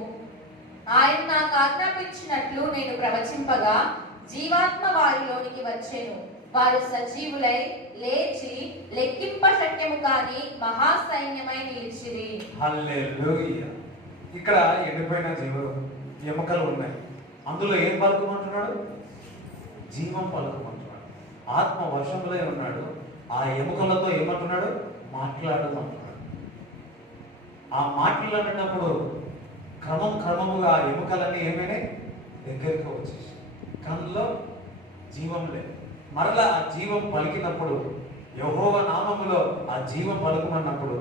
ఆయన నాకు ఆజ్ఞాపించినట్లు నేను ప్రవచింపగా జీవాత్మ వారిలోనికి వచ్చెను. వారు సజీవులై లేచి లెక్కింప శక్యము కాని మహాసైన్యమై నిలిచిరి. హల్లెలూయా. ఇక్కడ ఎండిపోయిన ఎముకలు ఉన్నాయి. అందులో ఏం పలుకుమంటున్నాడు? జీవం పలుకుమంటున్నాడు. ఆత్మ వశములై ఉన్నాడు. ఆ ఎముకలతో ఏమంటున్నాడు? మాట్లాడమంటున్నాడు. ఆ మాట్లాడినప్పుడు క్రమముగా ఆ ఎముకలన్నీ ఏమైనాయి? దగ్గరికి వచ్చేసి కన్నులో జీవం లేదు. మరలా ఆ జీవం పలికినప్పుడు, యెహోవా నామములో ఆ జీవం పలుకుమన్నప్పుడు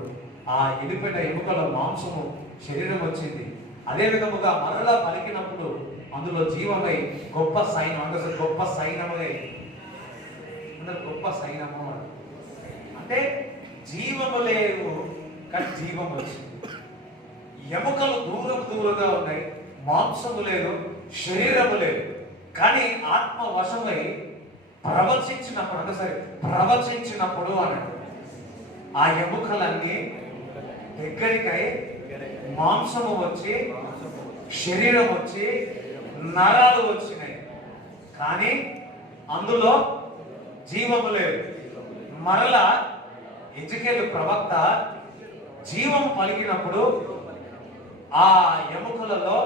ఆ ఎండిపోయిన ఎముకల మాంసము శరీరం వచ్చింది. అదే విధముగా మరలా పలికినప్పుడు అందులో జీవమై గొప్ప సైన్యం, అందరూ గొప్ప సైన్యమై, అందరూ గొప్ప సైన్యము అంటే జీవము లేదు కానీ జీవం వచ్చింది. ఎముకలు దూరంగా ఉన్నాయి, మాంసము లేదు, శరీరము లేదు, కానీ ఆత్మ వశమై ప్రవచించినప్పుడు, అంటే సరే ప్రవచించినప్పుడు అన్నాడు ఆ ఎముకలన్నీ దగ్గరికై మాంసము వచ్చి, శరీరం వచ్చి, నరాలు వచ్చినాయి, కానీ అందులో జీవము లేదు. మరలా ఎజెకియేలు ప్రవక్త జీవం పలికినప్పుడు ఆ ఎముకలలో,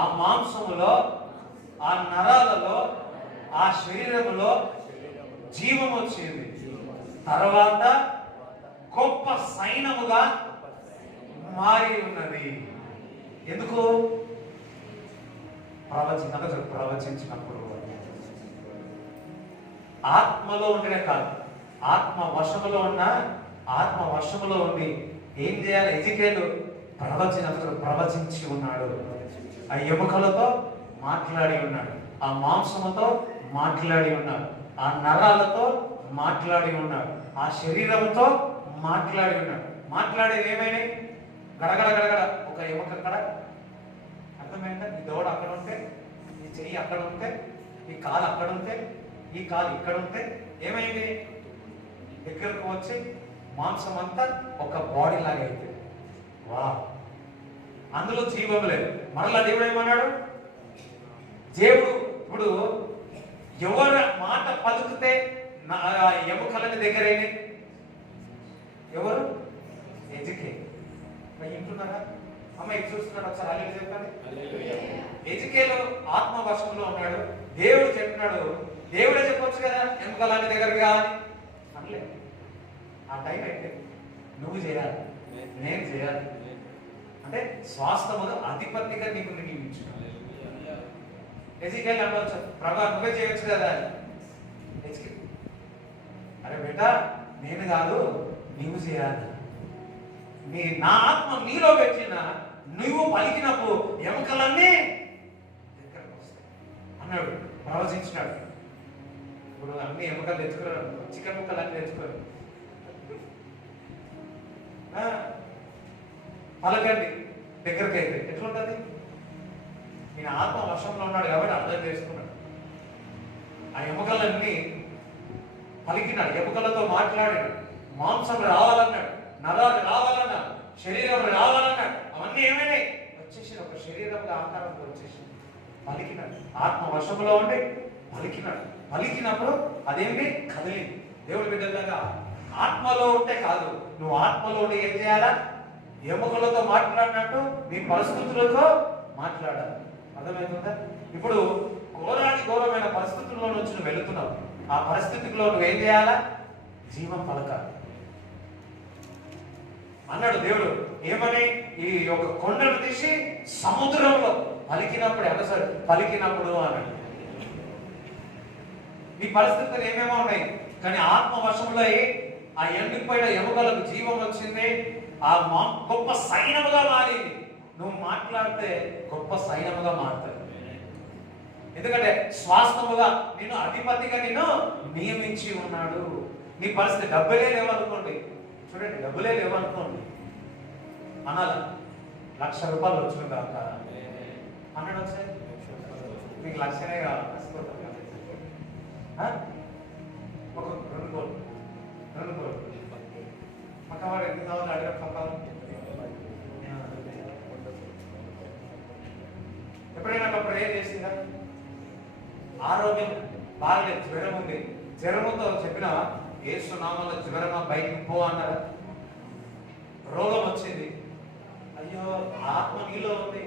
ఆ మాంసములో, ఆ నరాలలో, ఆ శరీరములో జీవం వచ్చింది. తర్వాత గొప్ప సైన్యముగా మారి ఉన్నది. ఎందుకు? ప్రవచించినప్పుడు. ఆత్మలో ఉంటేనే కాదు, ఆత్మ వశములో ఉండి ఏం చేయాలి? ఎజెకియేలు ప్రవచించి ఉన్నాడు. ఆ ఎముకలతో మాట్లాడి ఉన్నాడు, ఆ మాంసముతో మాట్లాడి ఉన్నాడు, ఆ నరాలతో మాట్లాడి ఉన్నాడు, ఆ శరీరంతో మాట్లాడి ఉన్నాడు. మాట్లాడేది ఏమైనా గడగడ గడగడ ఒక ఎముక అక్కడ, అర్థమైందా? ఈ దవడ అక్కడ ఉంటే, ఈ చెయ్యి అక్కడ ఉంటే, ఈ కాలు అక్కడ ఉంటే, ఈ కాలు ఇక్కడ ఉంటే ఏమైంది? దగ్గరకు వచ్చి మాంసం అంతా ఒక బాడీ లాగా అయితే, వా, అందులో జీవం లేదు. మరలా దేవుడు ఏమన్నాడు? దేవుడు ఇప్పుడు ఎవరు మాట పలుకుతే ఎముకలని దగ్గరైన ఎవరు? ఎజెకియేలు. వింటున్నారా? అమ్మ ఇది చూస్తున్నాడు, ఒకసారి అల్లి చెప్పండి. ఎజెకియేలు ఆత్మ వశంలో ఉన్నాడు. దేవుడు చెప్పినాడు, దేవుడే చెప్పొచ్చు కదా ఎముకలని దగ్గరికి కావాలి అనలే. ఆ టైం అయితే నువ్వు చేయాలి, నేను చేయాలి. అంటే స్వాస్థముగా అధిపతిగా నీకు నియమించు. ఎజెకియేలు అనవచ్చు, ప్రభా నువ్వే చేయొచ్చు కదా. అరే బేటా, నేను కాదు, నీవు చేయాలి. నా ఆత్మ నీలో పెట్టిన నువ్వు పలికినప్పుడు ఎముకలన్నీ దగ్గరకు వస్తాయి అన్నాడు, ప్రవచించినాడు. ఇప్పుడు అన్ని ఎముకలు తెచ్చుకున్నాడు, చికెన్ ముక్కలు అన్ని తెచ్చుకోరు. పలకండి దగ్గరికి అయితే ఎట్లుంటది? నేను ఆత్మ వర్షంలో ఉన్నాడు కాబట్టి అర్థం చేసుకున్నాడు. ఆ ఎముకలన్నీ పలికినాడు, ఎముకలతో మాట్లాడాడు, మాంసం రావాలన్నాడు, నరాలు రావాలన్నాడు, శరీరం రావాలన్నాడు. అవన్నీ ఏమైనాయి? వచ్చేసి ఒక శరీరంగా ఆకారంతో వచ్చేసి పలికినాడు. ఆత్మ వశములో ఉండి పలికినాడు. పలికినప్పుడు అదేంటి? కదిలింది. దేవుడి బిడ్డలాగా ఆత్మలో ఉంటే కాదు, నువ్వు ఆత్మలో ఉండి ఏం చేయాలా? ఎముకలతో మాట్లాడినట్టు నీ పరిస్థితులతో మాట్లాడాలి. అర్థమవుతుందా? ఇప్పుడు ఘోరమైన పరిస్థితుల్లో నుంచి నువ్వు వెళుతున్నావు. ఆ పరిస్థితిలో నువ్వేం చేయాలా? జీవం పలకాలి అన్నాడు దేవుడు. ఏమని? ఈ యొక్క కొండను తీసి సముద్రంలో పలికినప్పుడు, ఎక్కసారి పలికినప్పుడు అన్నాడు. ఈ పరిస్థితులు ఏమేమో ఉన్నాయి, కానీ ఆత్మ వశంలో ఆ ఎండిపోయిన ఎముకలకు జీవం వచ్చింది. ఆ గొప్ప సైన్యముగా మారింది. నువ్వు మాట్లాడితే గొప్ప సైన్యముగా మారుతుంది. ఎందుకంటే స్వాస్థముగా నిన్ను అధిపతిగా నిన్ను నియమించి ఉన్నాడు. నీ పరిస్థితి డబ్బులే లేవనుకోండి, చూడండి, డబ్బులే లేవనుకోండి అనాల, 1,00,000 రూపాయలు వచ్చిన కాక అన్నాడు. ఒకసారి మీకు 1,00,000 కావాలి, ఒక 2 కోట్లు 2 కోట్లు. పక్కవాడు ఎన్ని కావాలి అడిగిన పక్కవాడు ఎప్పుడైనా ఒక ప్రేయర్ చేసిందా? ఆరోగ్యం బాగలేదు, జ్వరం ఉంది, జ్వరంతో చెప్పినావా యేసు నామములో జ్వరమా బయటికి పో అన్నారా? రోగం వచ్చింది, అయ్యో ఆత్మ నీలో ఉంది,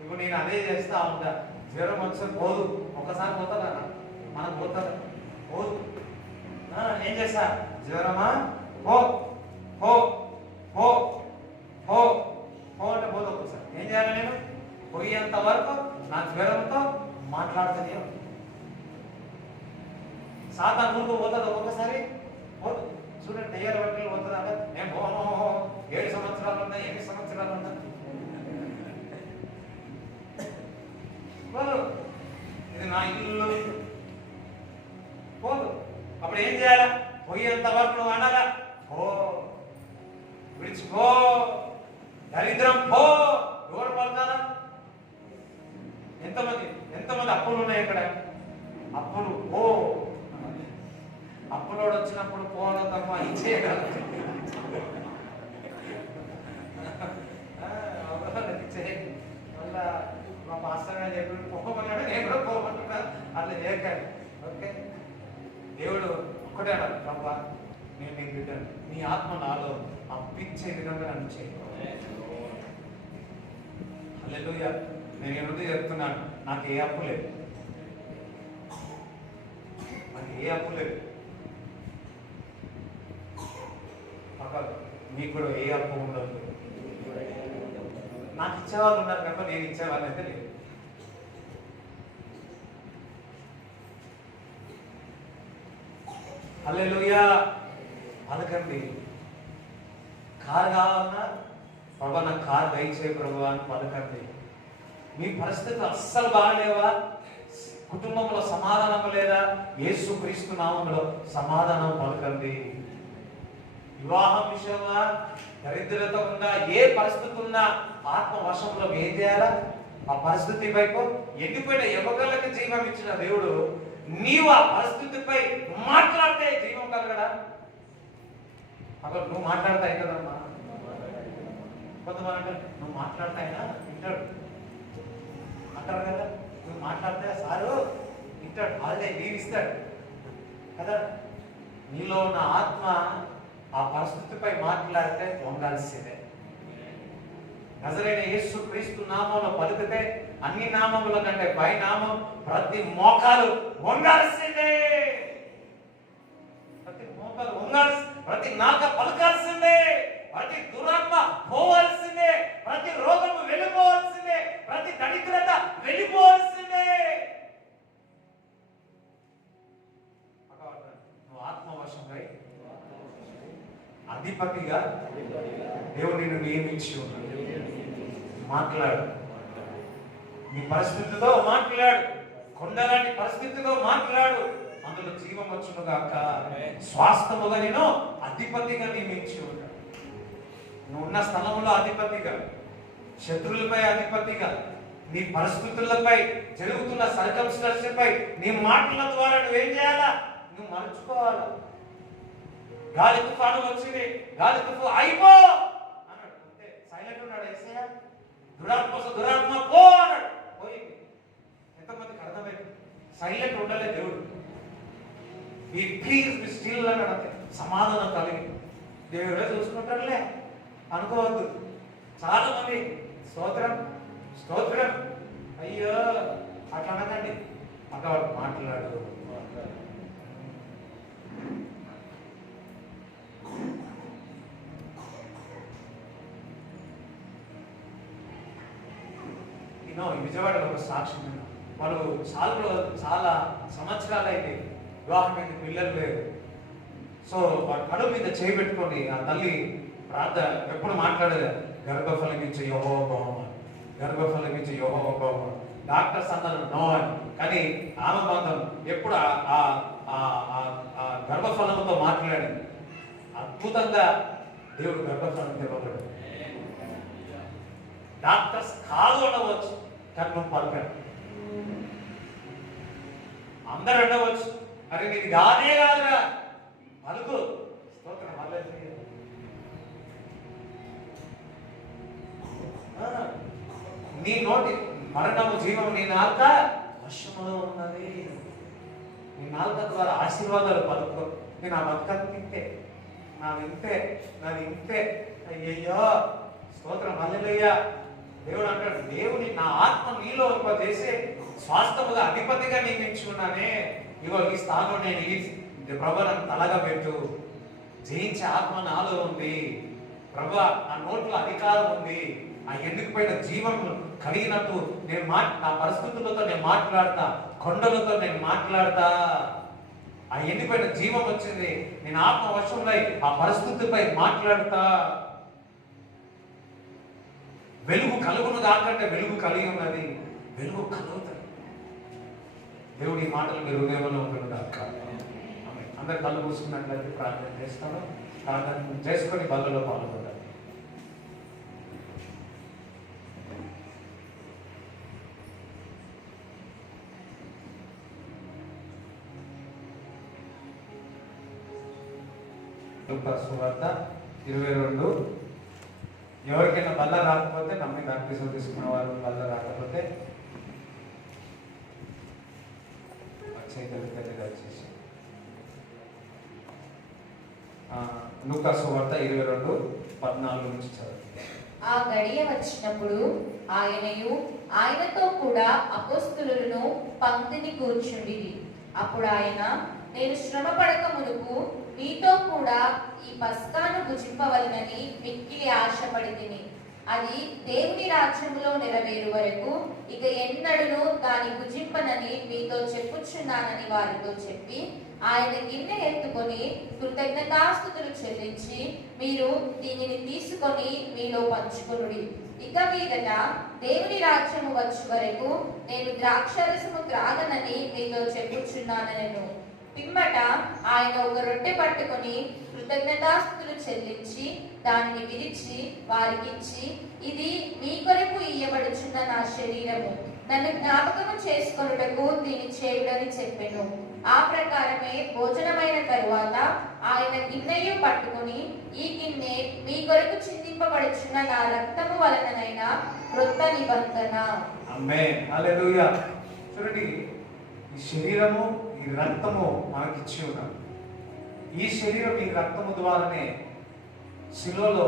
ఇప్పుడు నేను అదే చేస్తా ఉంటా, జ్వరం వస్తే పోదు, ఒక్కసారి పోతుందా? మనం పోతుందా? పోదు. ఏం చేస్తా? జ్వరమా పో పో పో పో పో అంటే పోదు. ఒక్కసారి ఏం చేయాలి? నేను పోయేంత వరకు నా జ్వరంతో మాట్లాడుతుంది. సాధారణ ముందు పోతుంది, ఒక్కొక్కసారి పోదు. చూడండి దయ్యాల బట్టలు పోతుందా? నేను పోను, 7 సంవత్సరాలు ఉన్నా, 8 సంవత్సరాలు ఉన్నా పోదు. ఇది నా ఇల్లు పోదు. అప్పుడు ఏం చేయాలా? పోయేంత వరకు నువ్వు అనాలా, పో విడిచిపో, దరిద్రం పో. ఎవరు పడతారా? ఎంతమంది అప్పులు ఉన్నాయి ఇక్కడ? అప్పులు పో. అప్పులోడు వచ్చినప్పుడు పోవడం తప్ప ఇచ్చేయగలరు. మళ్ళా మా పాస్టర్ గారు చెప్పి పోమన్నాడు, నేను కూడా పోమంటున్నా. అట్లా చేయకండి. ఓకే, దేవుడు ఒక్కటే అన్నాడు, ప్రభా నేను నీ బిడ్డను, నీ ఆత్మ నాలో అప్పించే విధంగా నన్ను చేయ. హల్లెలూయా. నేను ఎందుకు చెప్తున్నాను, నాకు ఏ అప్పు లేదు, నాకు ఏ అప్పు లేదు. మీకు కూడా ఏ అప్పు ఉండదు. నాకు ఇచ్చేవాళ్ళు ఉన్నారు కనుక నేను ఇచ్చేవాళ్ళు అయితే లేదు. హల్లెలూయా. పలకండి. కారు కావాలన్నా, ప్రభా నాకు కారు దయచే ప్రభు అని పలకండి. మీ పరిస్థితి అస్సలు బాగలేవా? కుటుంబంలో సమాధానం లేదా? యేసు క్రీస్తు నామములో సమాధానం పలకండి. వివాహం విషయంగా, దరిద్రత ఉన్నా, ఏ పరిస్థితి ఉన్నా ఆత్మ వశంలో ఏం చేయాలా? ఆ పరిస్థితి వైపు ఎండిపోయిన ఎముకలకు జీవం ఇచ్చిన దేవుడు నీవు ఆ పరిస్థితిపై మాట్లాడితే జీవం కలగడా? అక్కడ నువ్వు మాట్లాడతా కదమ్మా. కొంతమంది అంటే నువ్వు మాట్లాడతా అయినా వింటాడు అంటారు కదా. నువ్వు మాట్లాడితే సారు వింటాడు, అదే నీవు ఇస్తాడు కదా. నీలో ఉన్న ఆత్మ ఆ పరిస్థితిపై మాట్లాడితే వంగాల్సిందే. నజరేయుడైన యేసు క్రీస్తు నామములో పలికితే అన్ని నామముల కంటే పై నామం ప్రతి మోకాలు వంగాల్సిందే. ప్రతి మోకాలు వంగాల్సిందే, ప్రతి నాక పలకాల్సిందే, ప్రతి దురాత్మ పోవాల్సిందే, ప్రతి రోగము వెళ్ళిపోవాల్సిందే, ప్రతి దరిద్రత వెళ్ళిపోవాల్సిందే. నువ్వు ఆత్మవశంగా అధిపతిగా దేవుడు నిన్ను నియమించి ఉన్నాడు. మాట్లాడు, నీ పరిస్థితితో మాట్లాడు, కొండలాంటి పరిస్థితితో మాట్లాడు, అందులో జీవం వచ్చును గాక. స్వాస్థముగా నేను అధిపతిగా నియమించి ఉన్నాడు. నువ్వు ఉన్న స్థలంలో అధిపతిగా, శత్రువులపై అధిపతిగా, నీ పరిస్థితులపై జరుగుతున్న సర్కమ్స్టెన్సెస్ పై నీ మాటల ద్వారా నువ్వేం చేయాలా? నువ్వు మలుచుకోవాలా. గాలి తుఫాను వచ్చింది, గాలి తుఫాను అయిపో అన్నాడు, అంతే సైలెంట్ ఉన్నాడు. యేసయ్య దురాత్మ పో అన్నాడు, పోయింది. ఎంతమందికి అర్థమైంది? సైలెంట్ ఉండలే దేవుడు. ఈ ప్లీజ్ బి స్టిల్ అన్నాడు, అంతే సమాధానం కలిగి. దేవుడే చూసుకుంటాడులే అనుకోవద్దు. చాలా మంది స్తోత్రం స్తోత్రం అయ్యో అట్లా అనకండి. అక్కవాడు మాట్లాడు. విజయవాడలో ఒక సాక్ష్యం, వాళ్ళు చాలా సంవత్సరాలు అయితే వివాహం మీద పిల్లలు లేరు. సో వాడు కడుపు మీద చేయబెట్టుకొని ఆ తల్లి ప్రార్థన ఎప్పుడు మాట్లాడేది, గర్భఫలం ఇచ్చే యెహోవా బహుమానం, గర్భఫలం ఇచ్చే యెహోవా బహుమానం. డాక్టర్స్ అన్నారు నో అని, కానీ ఆమె మాత్రం ఎప్పుడు ఆ గర్భఫలంతో మాట్లాడింది. అద్భుతంగా దేవుడు గర్భఫలం ఇవ్వబడ్డాడు. డాక్టర్స్ కాదు అనవచ్చు, కానీ నువ్వు పలకండి. అందరు అనవచ్చు, అరే నీది కాదే కాదురా పలుకు, నీ నోటి మరణము జీవము నీ నాలుక వశములో ఉన్నది. నీ నాలుక ద్వారా ఆశీర్వాదాలు పలుకో. నేను ఆ బతుకని తింటే నాది ఇంతే అయ్యయ్యో స్తోత్రం హల్లెలూయా. దేవుడు అంటాడు, దేవుని నా ఆత్మ నీలో చేసే స్వాస్థముగా అధిపతిగా నియమించుకున్నానే. ఇగో ఈ స్థానం నేను ఈ ప్రభు నన్ను తలగా పెట్టు. జయించే ఆత్మ నాలో ఉంది ప్రభు. నా నోట్లో అధికారం ఉంది. ఆ ఎండిపోయిన జీవం కలిగినట్టు నేను నా పరిస్థితులతో నేను మాట్లాడతా, కొండలతో నేను మాట్లాడతా. ఆ ఎండిపోయిన జీవం వచ్చింది, నేను ఆత్మ వశంలో ఆ పరిస్థితిపై మాట్లాడతా. వెలుగు కలుగును కాకంటే వెలుగు కలిగి ఉన్నది, వెలుగు కలుగుతుంది. దేవుడి మాటలు మీరు హృదయంలో ఉంటుంది కాక. అందరు కళ్ళు మూసుకున్నట్లయితే ప్రార్థన చేస్తాను. ప్రార్థన చేసుకొని బల్లలో పాల్గొంటారు. సువార్త 22. ఎవరికైనా బల్ల రాకపోతే నమ్మి బాప్టిజం తీసుకున్న వారు బల్ల రాకపోతే వచ్చేసి లూకా సువార్త 22:14 నుంచి చదువుతుంది. ఆ గడియ వచ్చినప్పుడు ఆయనయు ఆయనతో కూడా అపోస్తలులను పంక్తిని కూర్చుండిరి. అప్పుడు ఆయన, నేను శ్రమ పడక మునుపు మీతో కూడా ఈ పస్కాను భుజింపవలనని మిక్కిలి ఆశపడితిని. అది దేవుని రాజ్యములో నెరవేరు వరకు ఇక ఎన్నడూను దాని భుజింపనని మీతో చెప్పుచున్నానని వారితో చెప్పి, ఆయన గిన్నె ఎత్తుకొని కృతజ్ఞతాస్తుతులు చెల్లించి, మీరు దీనిని తీసుకొని మీలో పంచుకొనుడి. ఇక మీదట దేవుని రాజ్యము వచ్చు వరకు నేను ద్రాక్షారసము త్రాగనని మీతో చెప్పుచున్నానెను. పిమ్మట ఆయన ఒక రొట్టె పట్టుకొని కృతజ్ఞతాస్తుతులు చెల్లించి దానిని విరిచి వారికిచ్చి, ఇది మీ కొరకు ఇయ్యబడుచున్న నా శరీరము, నన్ను జ్ఞాపకము చేసుకొనుటకు దీన్ని చేయుడని చెప్పెను. ఆ ప్రకారమే భోజనమైన తరువాత ఆయన గిన్నెయు పట్టుకొని, ఈ గిన్నె మీ కొరకు చిందింపబడుచున్న నా రక్తము వలననైన క్రొత్త నిబంధన. ఆమేన్ హల్లెలూయా. చూడండి, ఈ శరీరము ఈ రక్తము మనకిచ్చి ఉన్నాడు. ఈ శరీరం ఈ రక్తము ద్వారానే శిలువలో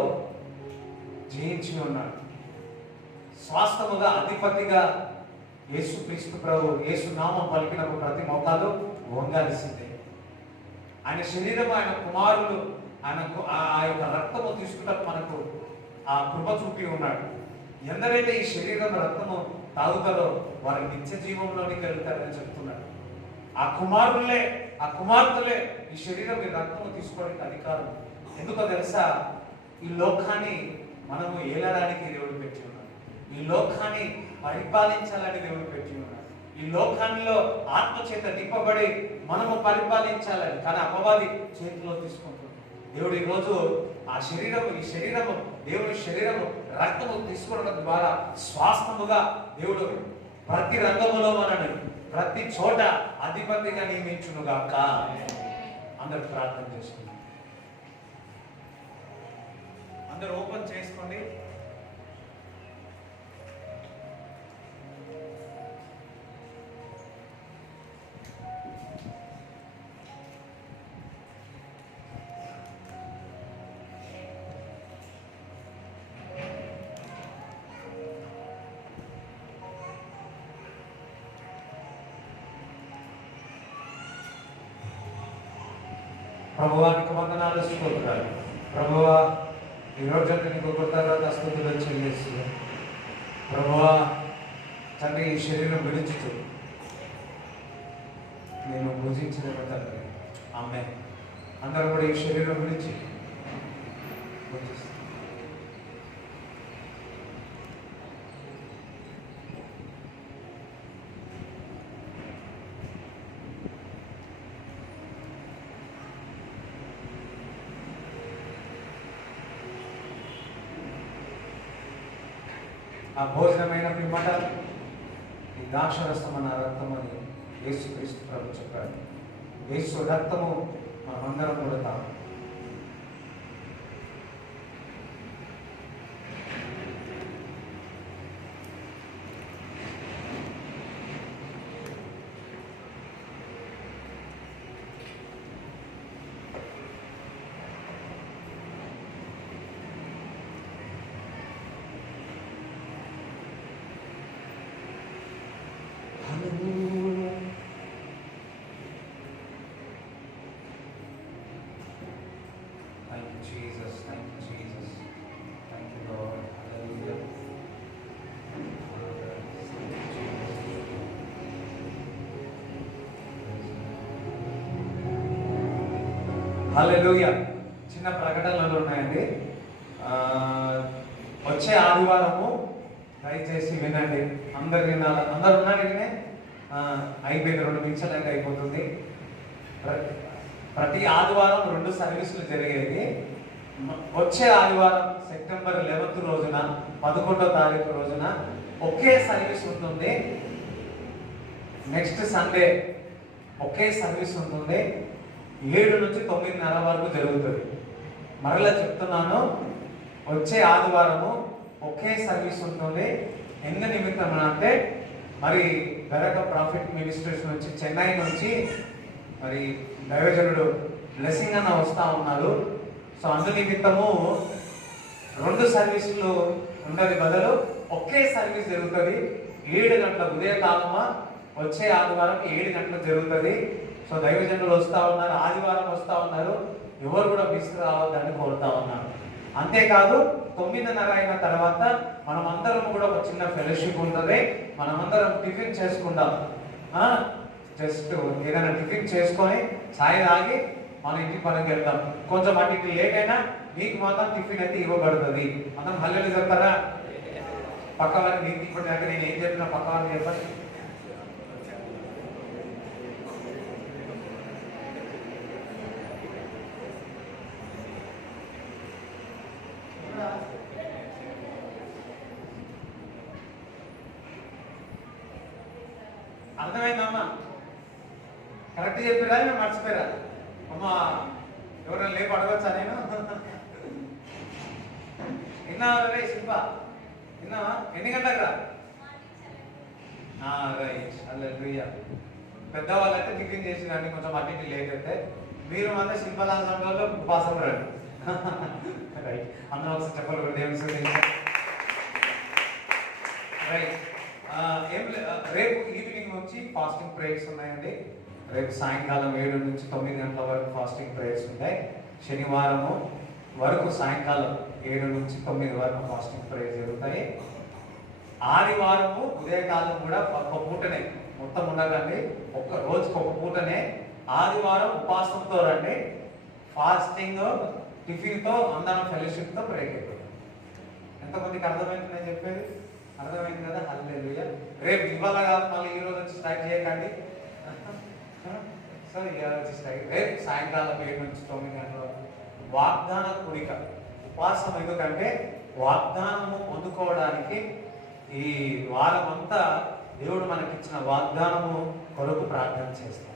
జయించి ఉన్నాడు. స్వాస్థముగా అధిపతిగా యేసుక్రీస్తు ప్రభు యేసు నామం పలికినప్పుడు ప్రతి మోకాలు వంగాల్సిందే. ఆయన శరీరం, ఆయన కుమారులు, ఆయనకు ఆ యొక్క రక్తము తీసుకుంటూ మనకు ఆ కృప చూపి ఉన్నాడు. ఎందరైతే ఈ శరీరం రక్తము తాగుతారో వారి నిత్య జీవంలోనికి వెళ్తారని చెప్తున్నాడు. ఆ కుమారులే, ఆ కుమార్తెలే ఈ శరీరం ఈ రక్తము తీసుకోవడానికి అధికారం. ఎందుకో తెలుసా? ఈ లోకాన్ని మనము ఏలడానికి దేవుడు పెట్టి ఉన్నాడు. ఈ లోకాన్ని పరిపాలించాలని దేవుడు పెట్టి ఉన్నాడు. ఈ లోకాల్లో ఆత్మచేత నింపబడి మనము పరిపాలించాలని, కానీ అపవాది చేతిలో తీసుకుంటుంది. దేవుడు ఈరోజు ఆ శరీరము, ఈ శరీరము, దేవుని శరీరము రక్తము తీసుకోవడం ద్వారా స్వాస్థముగా దేవుడు ప్రతి రంగములో మనని ప్రతి చోట అధిపతిగా నియమించునుగాక. అందరూ ప్రార్థన చేసుకుందాం. అందరూ ఓపెన్ చేసుకోండి. ప్రభువానికి వందనాలు, స్తోత్రాలు. ప్రభువా, ఈరోజు నీకు కృతజ్ఞత స్తుతులు చెల్లిస్తూ, ప్రభువా తండ్రి, ఈ శరీరం విడిచితూ నేను భుజించిన తండ్రి. ఆమేన్. అందరూ కూడా ఈ శరీరం విడిచి భుజిస్తాం. ఆ భోజనమైన పిమ్మట ఈ ద్రాక్షరసం అన్న రక్తం అని యేసుక్రీస్తు ప్రభు చెప్పాడు. యేసు రక్తము మనమందరం కూడా తాము. హల్లెలూయా. చిన్న ప్రకటనలు ఉన్నాయండి. వచ్చే ఆదివారము దయచేసి వినండి. అందరు వినాలి. అందరు ఉన్నారు వినే అయిపోయింది. 2 నిమిషాలకి అయిపోతుంది. ప్రతి ఆదివారం 2 సర్వీసులు జరిగేది. వచ్చే ఆదివారం సెప్టెంబర్ 11 రోజున 11వ తారీఖు రోజున ఒకే సర్వీస్ ఉంటుంది. నెక్స్ట్ సండే ఒకే సర్వీస్ ఉంటుంది. 7 నుంచి 9:30 వరకు జరుగుతుంది. మరలా చెప్తున్నాను, వచ్చే ఆదివారము ఒకే సర్వీస్ ఉంటుంది. ఎందు నిమిత్తం అంటే మరి బెరక ప్రాఫిట్ మినిస్ట్రీస్ నుంచి, చెన్నై నుంచి మరి దైవజనుడు బ్లెస్సింగ్ అన్న వస్తూ ఉన్నారు. సో అందు నిమిత్తము 2 సర్వీసులు ఉండదు, బదులు ఒకే సర్వీస్ జరుగుతుంది. 7 గంటల ఉదయకాలమా వచ్చే ఆదివారం 7 గంటలకు జరుగుతుంది. సో దైవజనులు వస్తూ ఉన్నారు, ఆదివారం వస్తూ ఉన్నారు. ఎవరు కూడా మిస్ రావద్దని కోరుతా ఉన్నారు. అంతేకాదు 9:30 అయిన తర్వాత మనమందరం కూడా ఒక చిన్న ఫెలోషిప్ ఉంటుంది. మనమందరం టిఫిన్ చేసుకుందాం. జస్ట్ ఏదైనా టిఫిన్ చేసుకొని ఛాయ్ తాగి మన ఇంటి పనికి వెళ్తాం. కొంచెం అటు ఇటు లేట్ అయినా మీకు మాత్రం టిఫిన్ అయితే ఇవ్వబడుతుంది. మనం హల్లెలూయా చెప్తారా? పక్క వారికి నీకు ఇప్పటిదాకా నేను ఏం చెప్పినా పక్క వారికి చెప్పండి. అర్థమైందమ్మా? కరెక్ట్ చెప్పిరా? మేము మర్చిపోయారా? అమ్మా ఎవరైనా లేపు అడగచ్చా నేను? విన్నావా రే శిల్ప? విన్నావా? ఎన్ని గంటలకు రా? రైట్. హల్లెలూయా. పెద్దవాళ్ళైతే టిఫిన్ చేసి రండి, కొంచెం అటు లేట్ అయితే. మీరు మాత్రం శిల్పలాల సమయంలో ఉపాసం రండి. రైట్. అందరూ ఒకసారి చెప్పాలి దేవుని. రైట్. రేపు ఈవినింగ్ నుంచి ఫాస్టింగ్ ప్రేయర్స్ ఉన్నాయండి. రేపు సాయంకాలం 7 నుంచి 9 గంటల వరకు ఫాస్టింగ్ ప్రేయర్స్ ఉంటాయి. శనివారము వరకు సాయంకాలం 7 నుంచి 9 వరకు ఫాస్టింగ్ ప్రేయర్స్ జరుగుతాయి. ఆదివారము ఉదయకాలం కూడా ఒక పూటనే, మొత్తం ఉండదండి, ఒక్క రోజుకి ఒక పూటనే. ఆదివారం ఉపాసంతో రండి. ఫాస్టింగ్ టిఫిన్తో అందరం ఫెలోషిప్తో బ్రేక్ అయిపోతుంది. ఎంతమందికి అర్థమైంది నేను చెప్పేది? అర్థమైంది కదా? హల్లెలూయా. రేపు ఇవాళ కాదు, మళ్ళీ ఈ రోజు వచ్చి స్టార్ట్ చేయకండి. సో రేపు సాయంకాలం 7 నుంచి 9 గంటల వాగ్దాన కూడిక ఉపవాసం. ఎందుకంటే వాగ్దానము పొందుకోవడానికి ఈ వారం అంతా దేవుడు మనకిచ్చిన వాగ్దానము కొరకు ప్రార్థన చేస్తాం.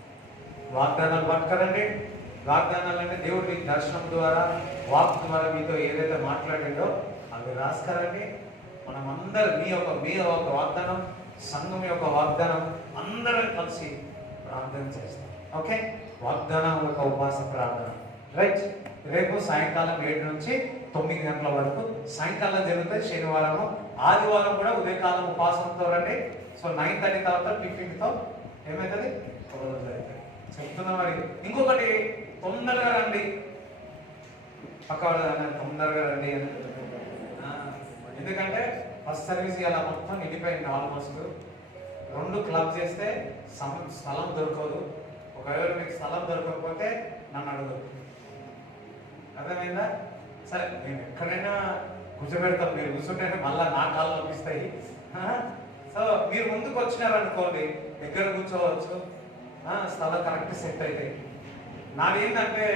వాగ్దానాలు పట్టుకరండి. వాగ్దానాలు అంటే దేవుడి దర్శనం ద్వారా, వాక్ ద్వారా మీతో ఏదైతే మాట్లాడిందో అవి రాసుకరండి. మనం అందరం మీ యొక్క వాగ్దానం, సంఘం యొక్క వాగ్దానం అందరం కలిసి ప్రార్థన చేస్తాం. ఓకే, వాగ్దానం యొక్క ఉపవాస ప్రార్థన. రైట్. రేపు సాయంకాలం 7 నుంచి 9 గంటల వరకు సాయంకాలం జరుగుతుంది శనివారము. ఆదివారం కూడా ఉదయకాలం ఉపవాసంతో రండి. సో 9:30 తర్వాత టిఫిన్తో ఏమవుతుంది? చెప్తున్నా. మరి ఇంకొకటి, తొందరగా రండి. పక్క వాళ్ళు తొందరగా రండి అని. ఎందుకంటే ఫస్ట్ సర్వీస్ ఇలా మొత్తం నిండిపోయింది. ఆల్మోస్ట్ 2 క్లబ్ చేస్తే స్థలం దొరకదు. ఒకవేళ మీకు స్థలం దొరకకపోతే నన్ను అడుగు. అర్థమైందా? సరే, నేను ఎక్కడైనా కూర్చోబెడతాం. మీరు కూర్చుంటే మళ్ళీ నా కాళ్ళు నొప్పిస్తాయి. సో మీరు ముందుకు వచ్చినారనుకోండి, దగ్గర కూర్చోవచ్చు. స్థలం కరెక్ట్ సెట్ అయితే. నాదేంటంటే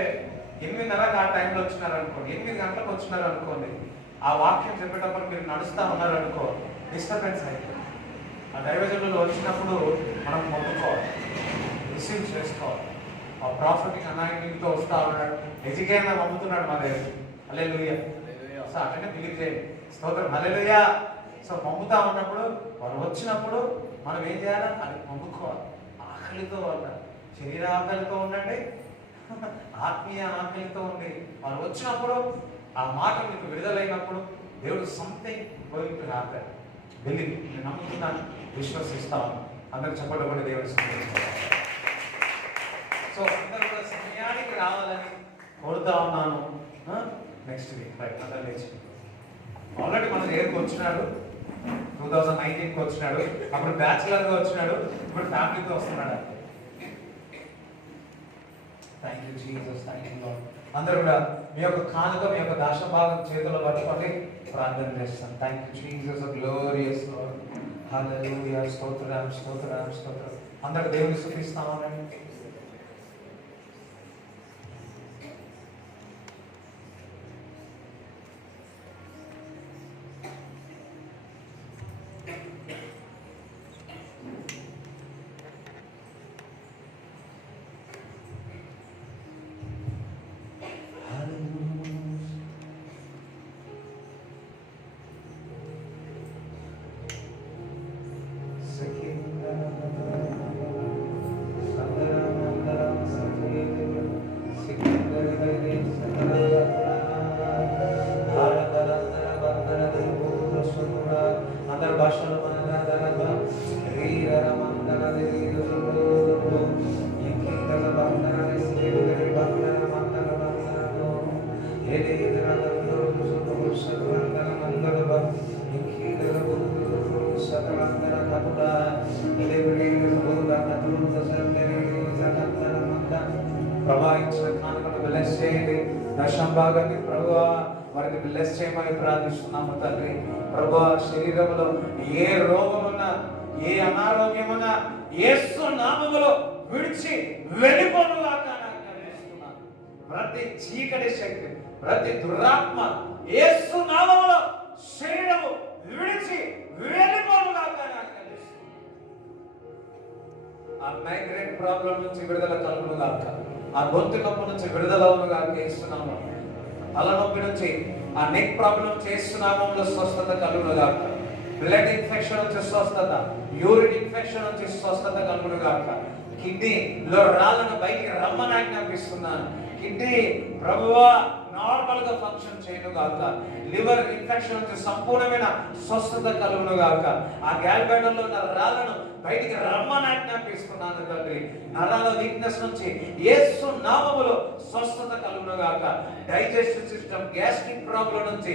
8:30 ఆ టైంలో వచ్చినారనుకోండి, 8 గంటలకు వచ్చినారనుకోండి, ఆ వాక్యం చెప్పేటప్పుడు మీరు నడుస్తూ ఉన్నారనుకో, డిస్టర్బెన్స్ అయితే. ఆ దైవజనులు వచ్చినప్పుడు మనం మొక్కుకోవాలి, రిసీవ్ చేసుకోవాలి. ఆ ప్రాఫిటింగ్ అనాయింటింగ్తో వస్తూ ఉన్నాడు, ఎడ్యుకేషన్ పంపుతున్నాడు మా దగ్గర. హల్లెలూయా. సో అట్లనే బిలీవ్ చేయండి. స్తోత్రం. హల్లెలూయా. సో పంపుతా ఉన్నప్పుడు వాళ్ళు వచ్చినప్పుడు మనం ఏం చేయాలి? అది పంపుకోవాలి. ఆకలితో వాళ్ళ శరీర ఆకలితో ఉండండి, ఆత్మీయ ఆకలితో ఉండి వాళ్ళు వచ్చినప్పుడు ఆ మాట మీకు విడుదలైనప్పుడు దేవుడు something going to happen. Believe. నేను నమ్ముతున్నాను, విశ్వసిస్తాను. అందరూ చెప్పబడి దేవుడు. సో అందరూ కూడా సమయానికి రావాలని కోరుతా ఉన్నాను. నెక్స్ట్ వీక్ రైట్ అందరూ లేచి. ఆల్రెడీ మన దగ్గరికి వచ్చినాడు, 2019కి వచ్చినాడు. అప్పుడు బ్యాచులర్గా వచ్చినాడు, ఇప్పుడు ఫ్యామిలీతో వస్తున్నాడు. Thank you Jesus. Thank you lord. అందరూ కూడా మీ యొక్క కానుక, మీ యొక్క దశభాగం చేతుల్లో పట్టుకొని ప్రార్థన చేస్తాం. Thank you Jesus, glorious Lord. Hallelujah. స్తోత్రం, స్తోత్రం, స్తోత్రం. అందరూ దేవుని స్తుతిస్తామని. అందరు భాషలో ప్రభావించిన కానుకను బ్లెస్ చేయండి. దశంభాగాన్ని ప్రభువా వారికి బ్లెస్ చేయమని ప్రార్థిస్తున్నాము తండ్రి. ప్రభువా శరీరంలో ఏ రోగమున్నా, ఏ అనారోగ్యమున్నా యేసు నామములో విడిచి వెళ్ళిపోనుగాక ఆజ్ఞాపిస్తున్నాను. ప్రతి చీకటి శక్తి, ప్రతి దురాత్మ యేసు నామములో శరీరము విడిచి వెళ్ళిపోనుగాక ఆజ్ఞాపిస్తున్నాను. ఆ మైగ్రేన్ ప్రాబ్లం నుంచి విడుదల కలుగునుగాక. ఆ గొంతు నొప్పి నుంచి విడుదల అవునుగాక యేసునామములో. తలనొప్పి నుంచి, ఆ నెక్ ప్రాబ్లం నుంచి యేసునామములో స్వస్థత కలుగునుగాక. బ్లడ్ ఇన్ఫెక్షన్ నుంచి స్వస్థత, యూరిన్ ఇన్ఫెక్షన్ నుంచి స్వస్థత కలుగునుగాక. కిడ్నీలో రాళ్ళను బయటికి రమ్మని ఆజ్ఞాపిస్తున్నాను. కిడ్నీ ప్రభువా నార్మల్ గా ఫంక్షన్ చేయనుగాక. లివర్ ఇన్ఫెక్షన్ నుంచి సంపూర్ణమైన స్వస్థత కలుగునుగాక. ఆ గ్యాల్బ్లాడర్లో ఉన్న రాళ్ళను బయటికి రమ్మని ఆజ్ఞాపిస్తున్నాను తండ్రి. నరాల వీక్నెస్ నుంచి యేసు నామములో స్వస్థత కలుగునుగాక. డైజెస్టివ్ సిస్టమ్, గ్యాస్ట్రిక్ ప్రాబ్లం నుంచి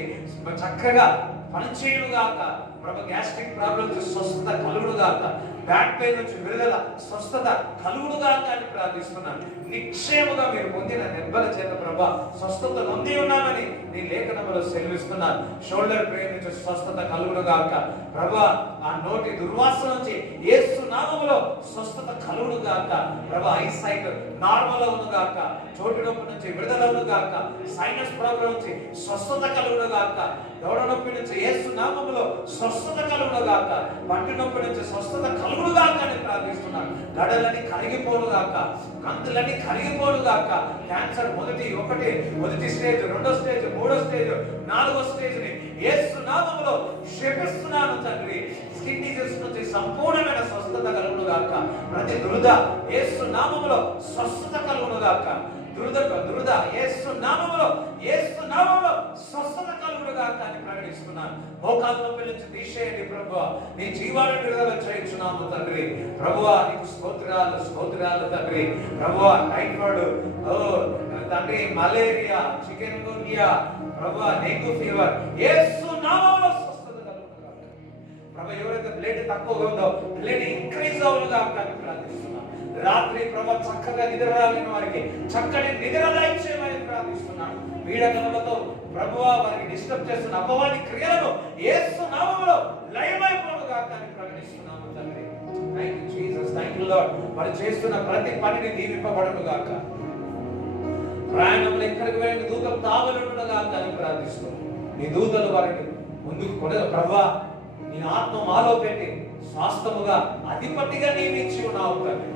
చక్కగా పనిచేయునుగాక. ప్రభు గ్యాస్ట్రిక్ ప్రాబ్లం నుంచి స్వస్థత కలుగునుగాక. బ్యాక్ పెయిన్ నుంచి విడుదల, స్వస్థత కలుగునుగాక అని ప్రార్థిస్తున్నాను. నిక్షేమగా మీరు పొందిన దెబ్బల చేత ప్రభా స్వస్థత పొంది ఉన్నామని నీ లేఖనములో సెలవిస్తున్నాను. షోల్డర్ పెయిన్ నుంచి స్వస్థత కలుగునుగాక. ప్రభా ఆ నోటి దుర్వాసన నుంచి యేసు నామములో స్వస్థత కలుగునుగాక. ప్రభా ఐసైట్ నార్మల్ అవునుగాక. చోటు నొప్పి నుంచి విడుదల అవునుగాక. సైనస్ ప్రాబ్లం నుంచి స్వస్థత కలుగునుగాక. దవడ నొప్పి నుంచి యేసు నామములో స్వస్థత కలుగునుగాక. పంటి నొప్పి నుంచి స్వస్థత కలుగునుగాక అని ప్రార్థిస్తున్నాను. గడలని కరిగిపోనుగాక. కంతులని కరిగిపోనుగాక. క్యాన్సర్ మొదటి స్టేజ్, రెండో స్టేజ్, మూడో స్టేజ్, నాలుగో స్టేజ్ ని యేసు నామములో శపిస్తున్నాను తండ్రి. స్కిన్ డిసీజ్ నుంచి సంపూర్ణమైన స్వస్థత కలుగునుగాక. ప్రతి దురద యేసు నామములో స్వస్థత కలుగునుగాక. దురద యేసు నామములో స్వస్థత కలుగునుగాక అని ప్రకటిస్తున్నాను. మోకాళ్ళ నొప్పి నుంచి తీసేయండి ప్రభువా. నీ జీవాన్ని విడుదల చేయించున్నాము తండ్రి. ప్రభువా నీకు స్తోత్రాలు తండ్రి. ప్రభువా టైఫాయిడ్, తండ్రి మలేరియా, చికెన్ గున్యా, ప్రభువా డెంగ్యూ ఫీవర్ యేసు నామములో స్వస్థత కలుగునుగాక. ప్రభు ఎవరైతే బ్లడ్ తక్కువగా ఉందో బ్లడ్ ఇంక్రీజ్ అవునుగాక అని ప్రార్థిస్తున్నాను. రాత్రి ప్రభు చక్కగా నిద్ర రాలేని వారికి చక్కటి నిద్ర దయచేయమని ప్రార్థిస్తున్నాను. పీడకలతో ప్రభువా వారికి డిస్టర్బ్ చేస్తున్న అపవాది క్రియలను యేసు నామములో లయమైపోనుగాక అని ప్రకటిస్తున్నాము తండ్రి. Thank you Jesus, thank you lord. వారు చేస్తున్న ప్రతి పనిని దీవింపబడునుగాక. ప్రయాణంలో ఎక్కడికి వెళ్ళిన దూతం తావలుండునుగాక అని ప్రార్థిస్తున్నాను. నీ దూతలు వారిని ముందుకు కొనగా ప్రభువా నీ ఆత్మ మాలో పెట్టి స్వాస్థముగా అధిపతిగా నియమించి ఉన్నావు తండ్రి.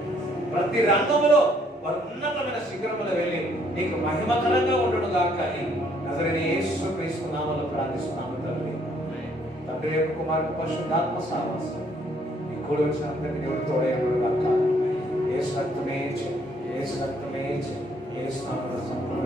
ప్రతి రంగములో వారు ఉన్నతమైన శిఖరములో వెళ్ళి నీకు మహిమకరంగా ఉండునుగాక అని నజరేయుడైన యేసు క్రీస్తు నామములో ప్రార్థిస్తున్నాము తండ్రి. తండ్రి యొక్క కుమారుడు పరిశుద్ధాత్మ సహవాసం నీ కూడి వచ్చిన అందరికీ దేవుడు తోడేయుడుగాక. యేసు రక్తమే యేసు నామములో సంపూర్ణ